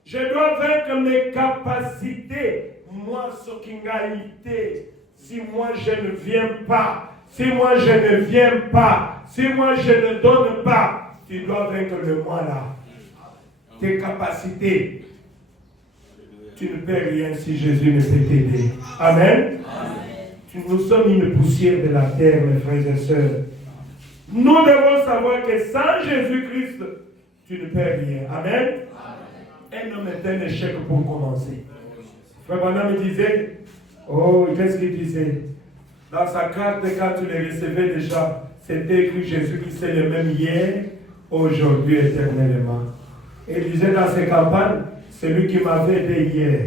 Je dois vaincre mes capacités. Moi, ce qui m'a été. Si moi je ne viens pas, si moi je ne viens pas, si moi je ne donne pas, tu dois vaincre le moi là. Tes capacités. Tu ne peux rien si Jésus ne peut t'aider. Amen. Nous sommes une poussière de la terre, mes frères et sœurs. Nous devons savoir que sans Jésus-Christ, tu ne peux rien. Amen. Un homme est un échec pour commencer. Frère Branham me disait, oh, qu'est-ce qu'il disait? Dans sa carte, quand tu les recevais déjà, c'était écrit Jésus-Christ est le même hier, aujourd'hui, éternellement. Et il disait dans ses campagnes, celui qui m'avait aidé hier,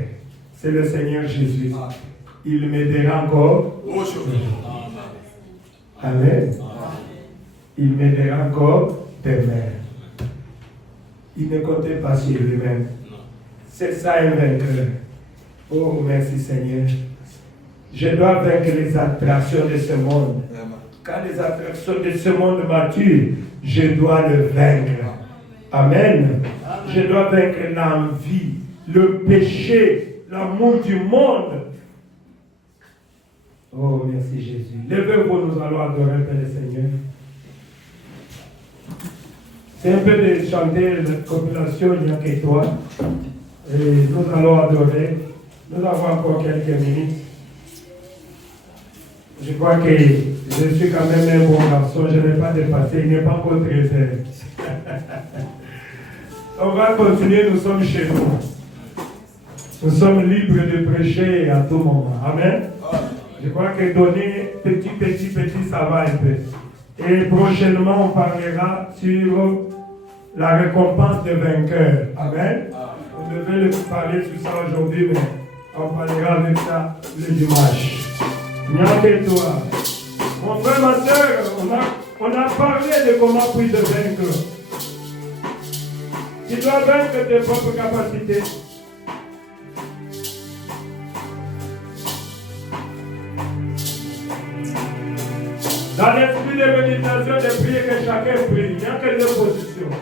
c'est le Seigneur Jésus. Il m'aidera encore aujourd'hui. Amen. Il m'aidera encore demain. Il ne comptait pas sur lui-même. C'est ça un vainqueur. Oh, merci Seigneur. Je dois vaincre les attractions de ce monde. Quand les attractions de ce monde m'attirent, je dois le vaincre. Amen. Je dois vaincre l'envie, le péché, l'amour du monde. Oh, merci Jésus. Levez-vous, nous allons adorer le Seigneur. C'est un peu de chanter la compilation Il n'y a que toi. Et nous allons adorer. Nous avons encore quelques minutes. Je crois que je suis quand même un bon garçon. Je n'ai pas dépassé. Il n'est pas encore 13 heures. On va continuer. Nous sommes chez nous. Nous sommes libres de prêcher à tout moment. Amen. Je crois que donner petit, ça va un peu. Et prochainement, on parlera sur la récompense des vainqueurs. Amen. On devait parler sur ça aujourd'hui, mais on parlera avec ça le dimanche. Il n'y a que toi. Mon frère, ma soeur, on a parlé de comment puis-je vaincre. Tu dois vaincre tes propres capacités. Dans l'esprit de méditation, de prière que chacun prie, il n'y a que deux positions.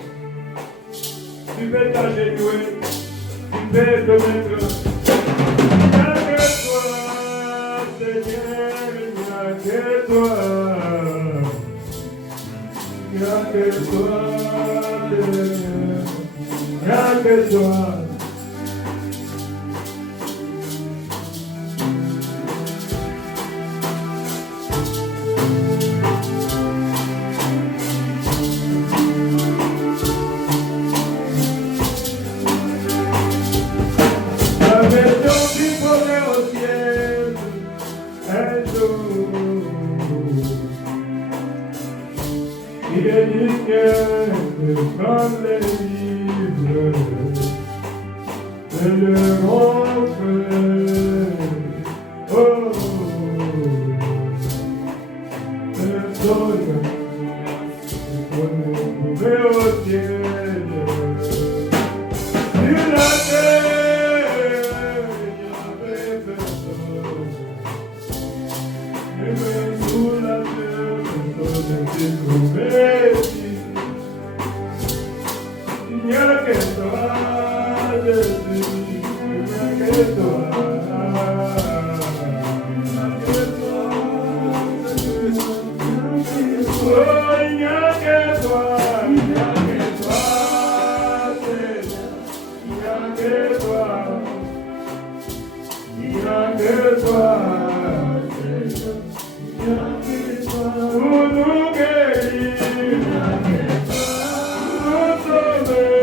Tu peux t'agenouiller, tu peux te mettre. Il n'y a que toi, Seigneur, il n'y a que toi. Il n'y a que toi, Seigneur, il n'y a que toi. Comme les livres de l'Europe, oh, personne ne peut au ciel, sur la terre, il n'y avait personne, et même sous la terre, personne ne s'est trouvé. Il n'y a que toi, Jésus, il n'y a que toi, oh, il n'y a que toi, il n'y a que toi, il n'y a que toi, il n'y a que toi, il n'y a que toi, pour nous guérir, il n'y a que toi, pour nous sauver.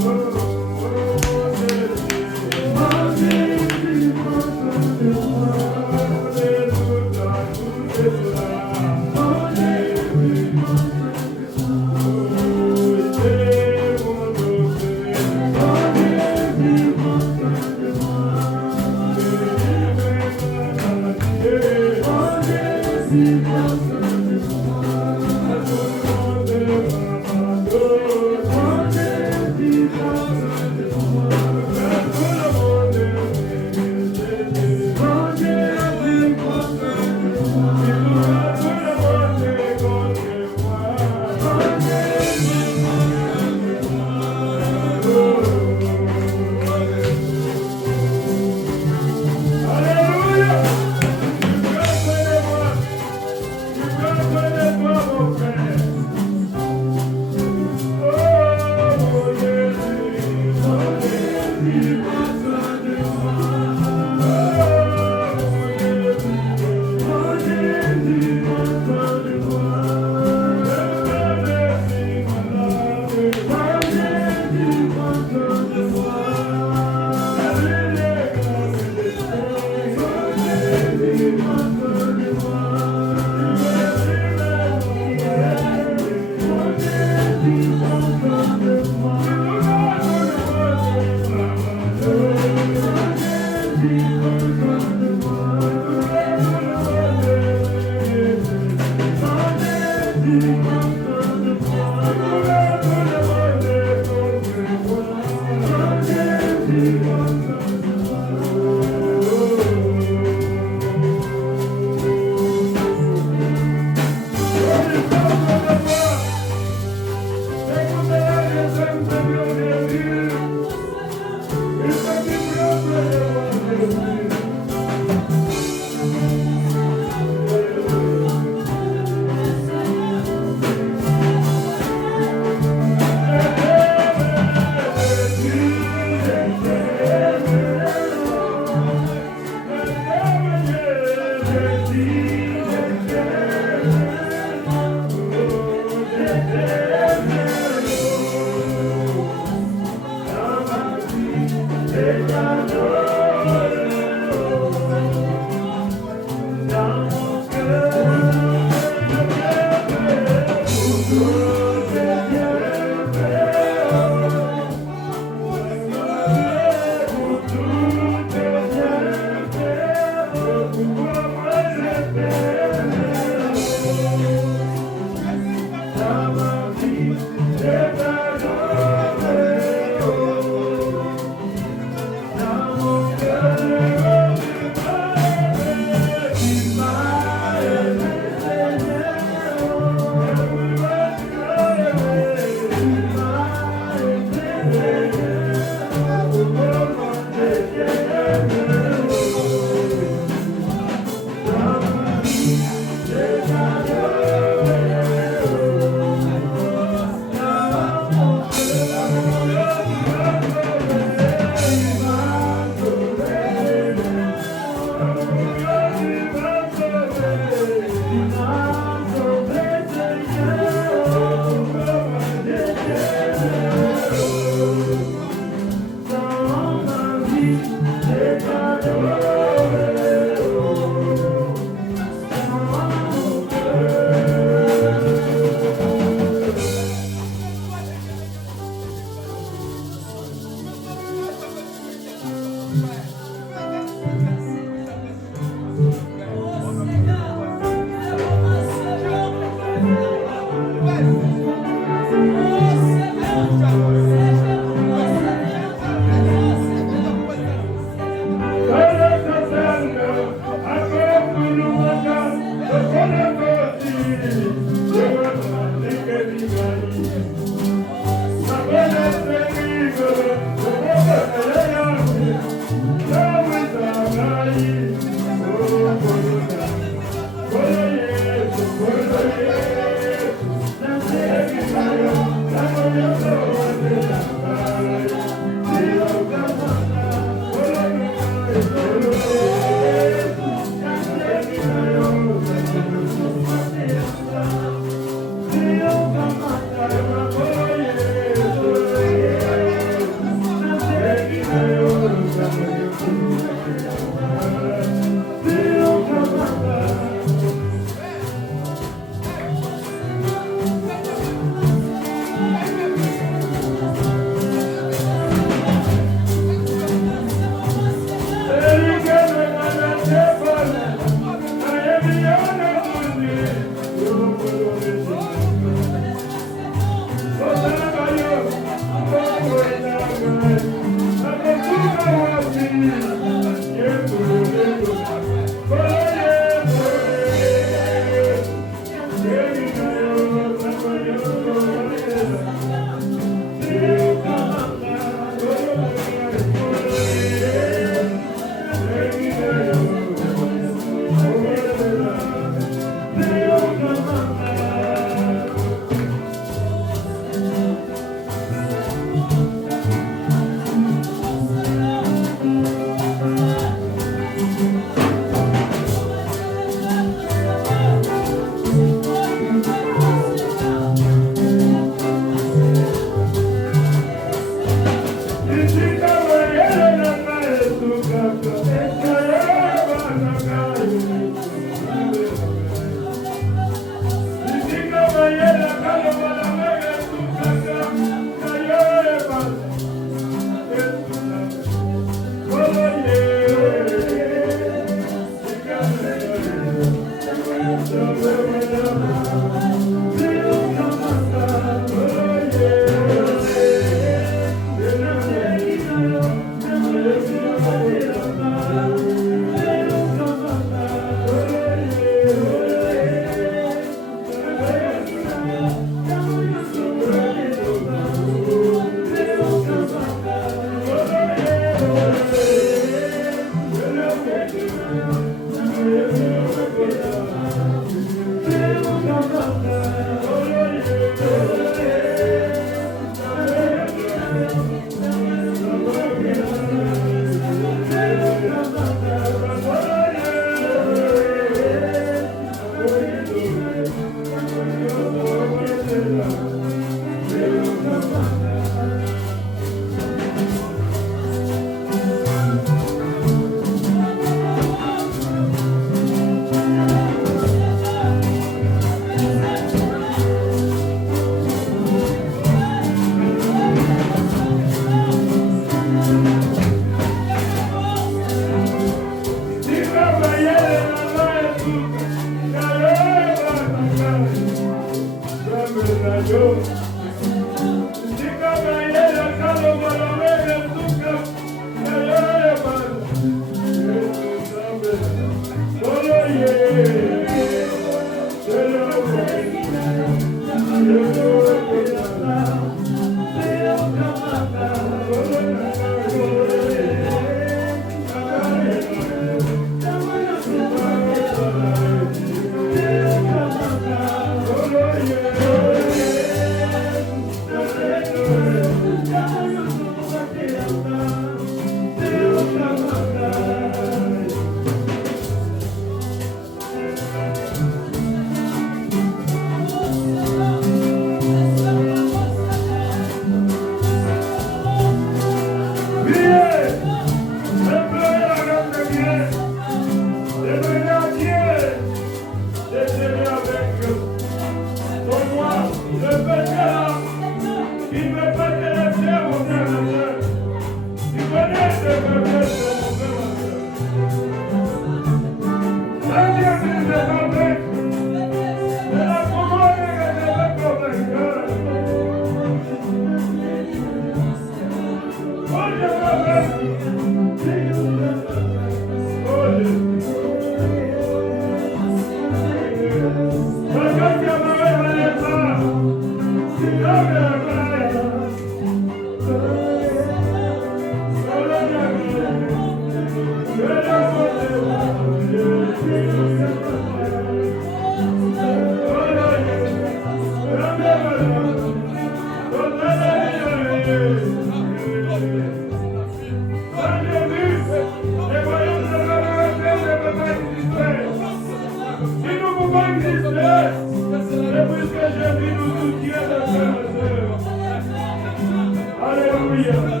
Alléluia.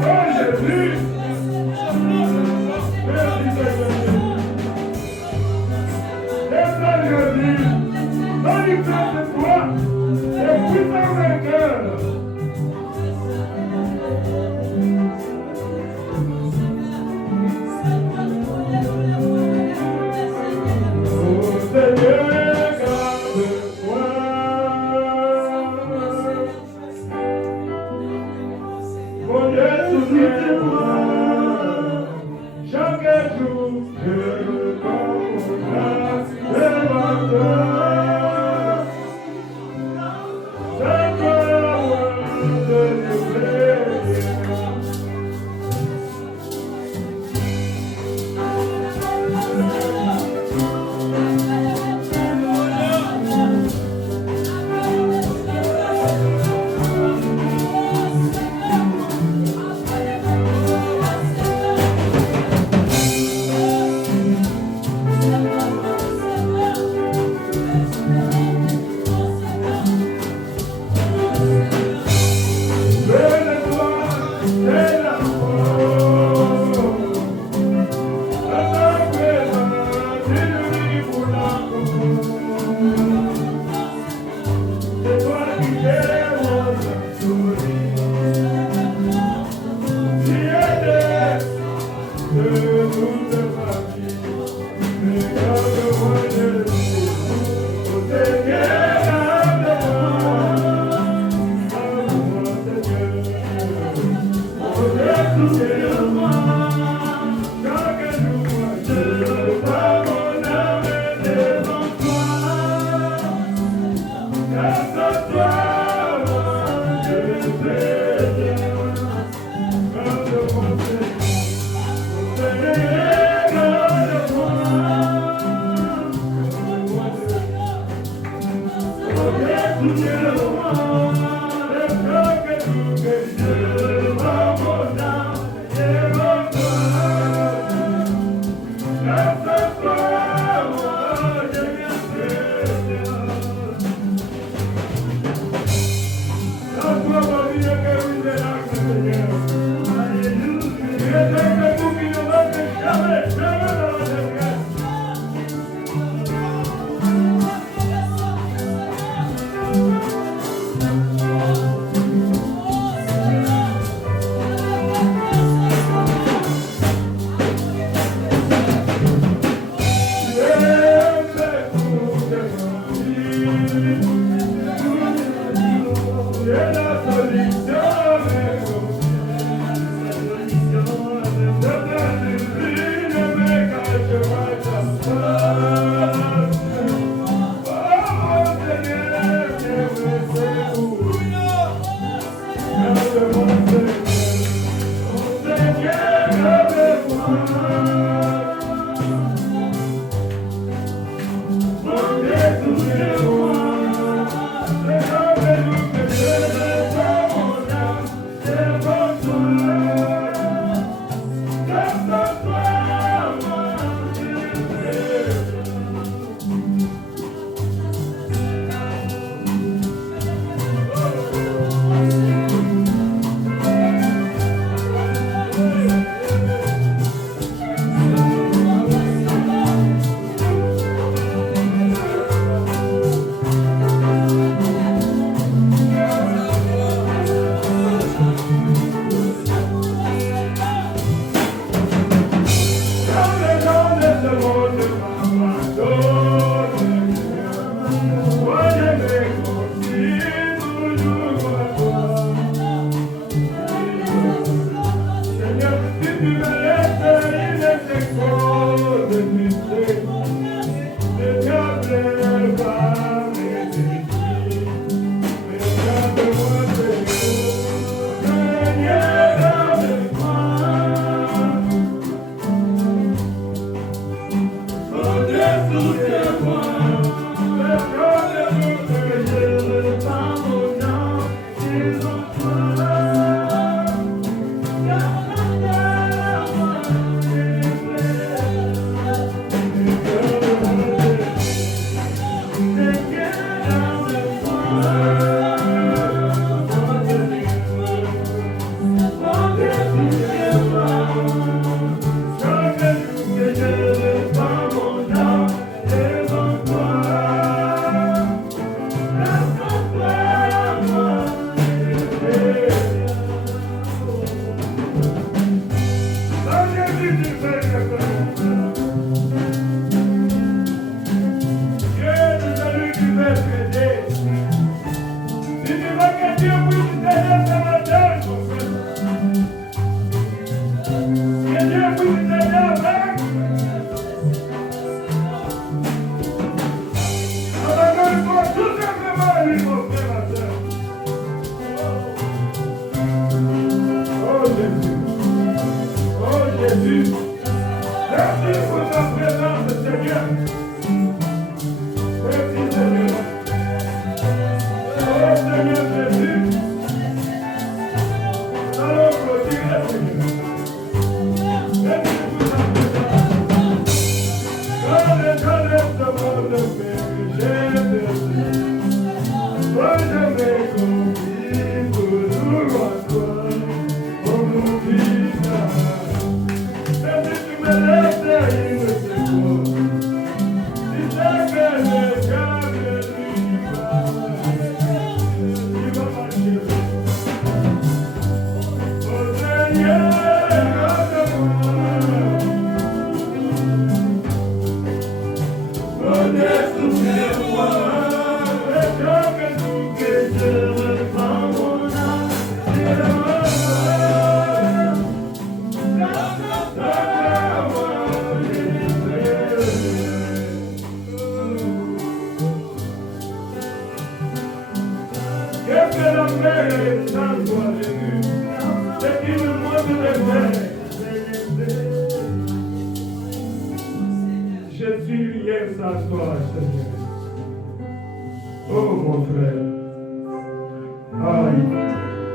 Oh Jésus. Merci Seigneur. Laisse-moi Jésus. Dans du cœur de toi. Et puissant vainqueur.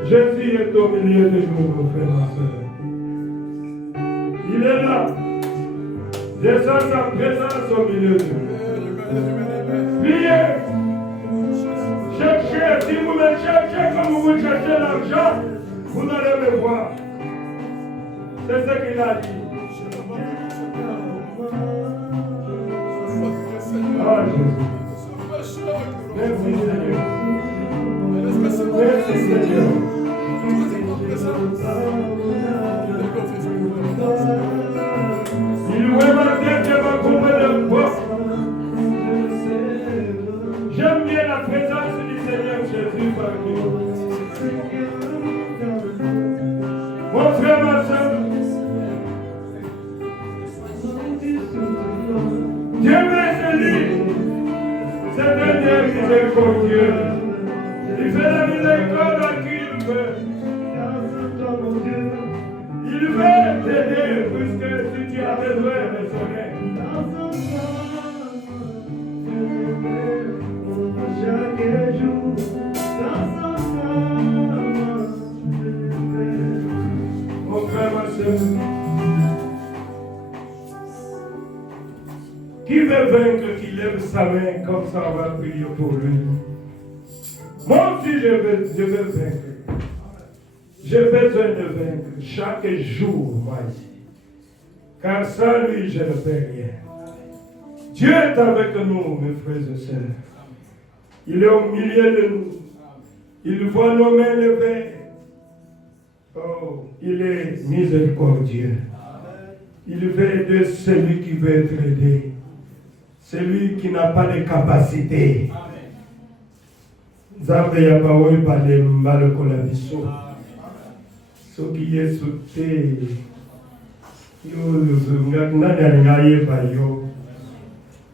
Jésus est au milieu de nous, mon frère, ma soeur. Il est là. Descends sa présence au milieu de nous. Priez. Cherchez. Si vous me cherchez comme vous cherchez l'argent, vous n'allez me voir. C'est ce qu'il a dit. Ah, Jésus. Merci, Seigneur. Merci, Seigneur. Il ouvre ma tête et ma coupe de bois. J'aime bien la présence du Seigneur Jésus parmi nous. Mon frère, ma soeur, Dieu blesse lui. C'est un Dieu miséricordieux. Il fait la miséricorde à qui il veut. Il veut t'aider puisque si tu as besoin de son aide. Mon frère, ma soeur, qui veut vaincre, qui lève sa main comme ça, on va prier pour lui. Moi aussi, je veux vaincre. J'ai besoin de vaincre chaque jour, moi ici. Car sans lui, je ne fais rien. Dieu est avec nous, mes frères et sœurs. Il est au milieu de nous. Il voit nos mains levées. Oh, il est miséricordieux. Il veut aider celui qui veut être aidé. Celui qui n'a pas de capacité. Nzambe ya baoyo balemba lokola biso soki Yesu te yo nani alingi ayeba yo.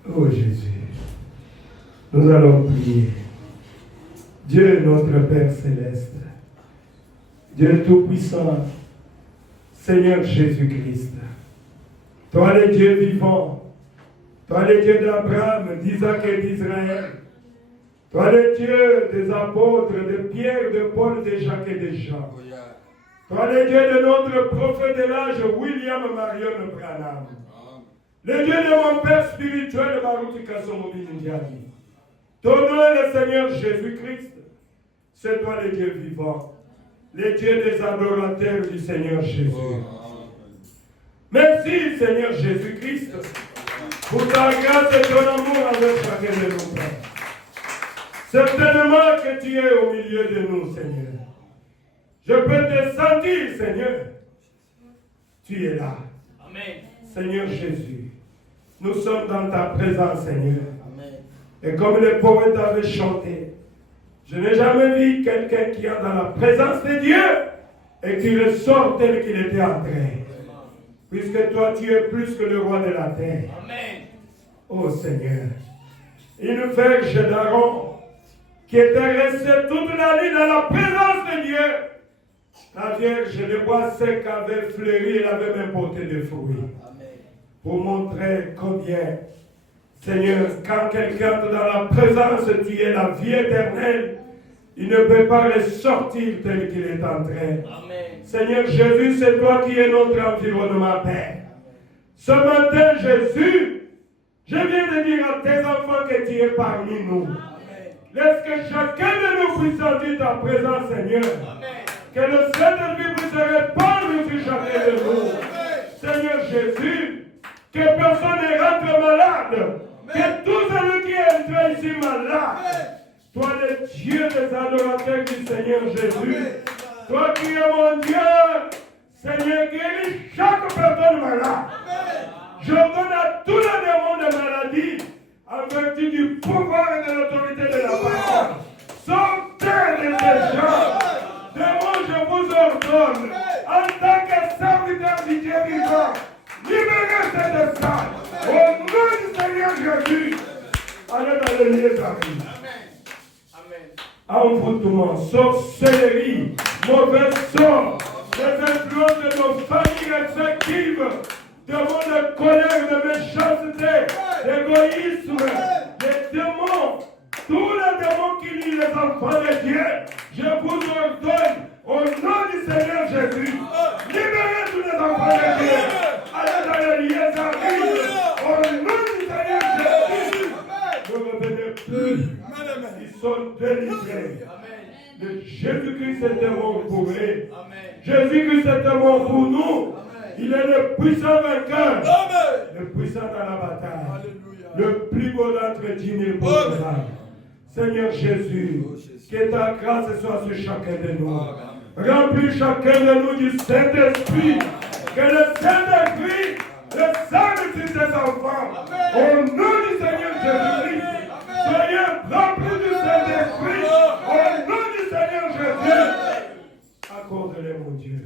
Oh Jésus, nous allons prier. Dieu notre Père céleste, Dieu tout-puissant, Seigneur Jésus-Christ, toi le Dieu vivant, toi le Dieu d'Abraham, d'Isaac et d'Israël, toi le Dieu des apôtres, de Pierre, de Paul, de Jacques et de Jean. Toi le Dieu de notre prophète de l'âge, William Marion Branham. Le Dieu de mon Père spirituel, Maruti Kassomobi Ndiani. Ton nom est le Seigneur Jésus-Christ. C'est toi le Dieu vivant. Le Dieu des adorateurs du Seigneur Jésus. Merci Seigneur Jésus-Christ pour ta grâce et ton amour avec chacun de nos frères. Certainement que tu es au milieu de nous, Seigneur. Je peux te sentir, Seigneur. Tu es là. Seigneur Jésus, nous sommes dans ta présence, Seigneur. Amen. Et comme les poètes avaient chanté, je n'ai jamais vu quelqu'un qui est dans la présence de Dieu et qui ressort tel qu'il était entré. Puisque toi, tu es plus que le roi de la terre. Amen. Oh Seigneur, une verge d'Aaron qui était restée toute la nuit dans la présence de Dieu. La vierge de bois sec avait fleuri, elle avait même porté des fruits. Amen. Pour montrer combien, Seigneur, quand quelqu'un est dans la présence, tu es la vie éternelle. Il ne peut pas ressortir tel qu'il est entré. Amen. Seigneur Jésus, c'est toi qui es notre environnement, Père. Ce matin, Jésus, je viens de dire à tes enfants que tu es parmi nous. Amen. Laisse que chacun de nous puisse sentir ta présence, Seigneur. Amen. Que le Saint-Esprit puisse se répandre sur chacun de nous. Seigneur Jésus, que personne ne rentre malade. Que tout celui qui est entré ici malade, toi le Dieu des adorateurs du Seigneur Jésus, toi qui es mon Dieu, Seigneur, guéris chaque personne malade. Je donne à tous les démons de maladie, en vertu du pouvoir et de l'autorité de la parole. Sortez de ces gens. Démons, je vous ordonne, en tant que serviteur du Dieu vivant, libérez cette salle. Au nom du Seigneur Jésus, allez dans le lieu d'arrivée. Envoûtement, sorcellerie, mauvais sort, les influences de nos familles respectives, démons de colère, de méchanceté, d'égoïsme, les démons, tous les démons qui lient les enfants de Dieu, je vous ordonne, au nom du Seigneur Jésus, libérez tous les enfants de Dieu, allez dans les lieux d'arrivée, au nom du Seigneur Jésus, ne revenez plus. Ils sont délivrés. Le Jésus-Christ est mort pour eux. Jésus-Christ est mort pour nous. Il est le puissant vainqueur. Le puissant dans la bataille. Le plus beau d'entre 10 000 batailles. Seigneur Jésus, que ta grâce soit sur chacun de nous. Remplis chacun de nous du Saint-Esprit. Que le Saint-Esprit descende sur tes enfants. Au nom du Seigneur Jésus-Christ. Soyez remplis du Saint-Esprit au nom du Seigneur Jésus. Accorde-les, mon Dieu.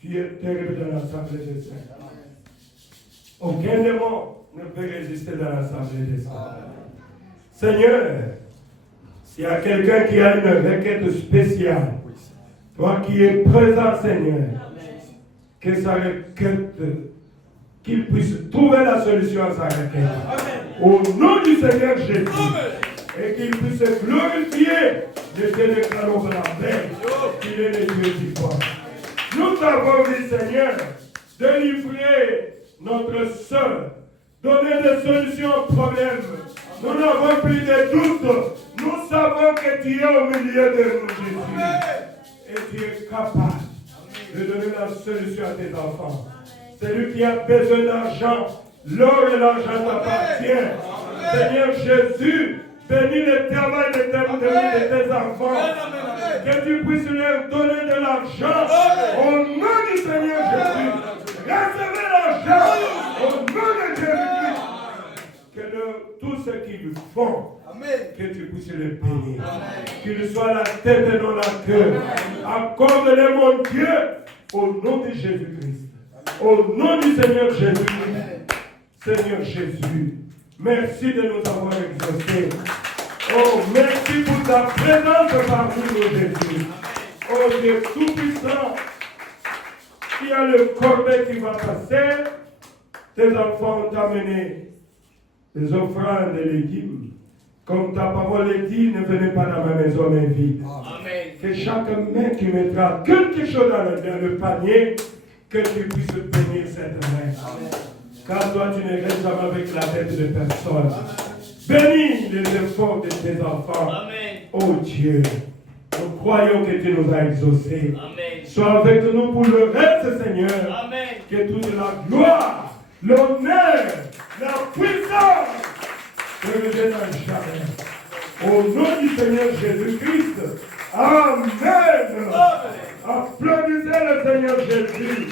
Tu es terrible dans l'assemblée des saints. Aucun démon ne peut résister dans l'assemblée des saints. Seigneur, s'il y a quelqu'un qui a une requête spéciale, toi qui es présent, Seigneur, que sa requête, qu'il puisse trouver la solution à sa requête. Au nom du Seigneur Jésus. Et qu'il puisse se glorifier de Dieu de Chalon de la paix, qu'il est le Dieu du corps. Nous t'avons dit, Seigneur, délivrer notre sœur, donner des solutions aux problèmes. Nous n'avons plus de doute. Nous savons que tu es au milieu de nous, Jésus. Et tu es capable de donner la solution à tes enfants. Celui qui a besoin d'argent, l'or et l'argent t'appartiennent. Seigneur Jésus, bénis le travail de tes enfants. Que tu puisses leur donner de l'argent. Au nom du Seigneur Jésus. Recevez l'argent. Au nom de Jésus-Christ. Que tout ce qu'ils font, que tu puisses les bénir. Qu'ils soient la tête et non la queue. Accorde-les, mon Dieu, au nom de Jésus-Christ. Au nom du Seigneur Jésus-Christ. Seigneur Jésus, merci de nous avoir exaucés. Oh, merci pour ta présence parmi nous, Jésus. Oh Dieu Tout-Puissant, il y a le corbeil qui va passer. Tes enfants ont amené des offrandes de légumes. Comme ta parole est dit, ne venez pas dans ma maison main vide. Que chaque main qui mettra quelque chose dans le panier, que tu puisses bénir cette main. Car toi, tu ne restes jamais avec la tête de personne. Bénis les efforts de tes enfants. Oh Dieu, nous croyons que tu nous as exaucés. Sois avec nous pour le reste, Seigneur. Que toute la gloire, l'honneur, la puissance te reviennent à jamais. Au nom du Seigneur Jésus-Christ. Amen. Applaudissez le Seigneur Jésus.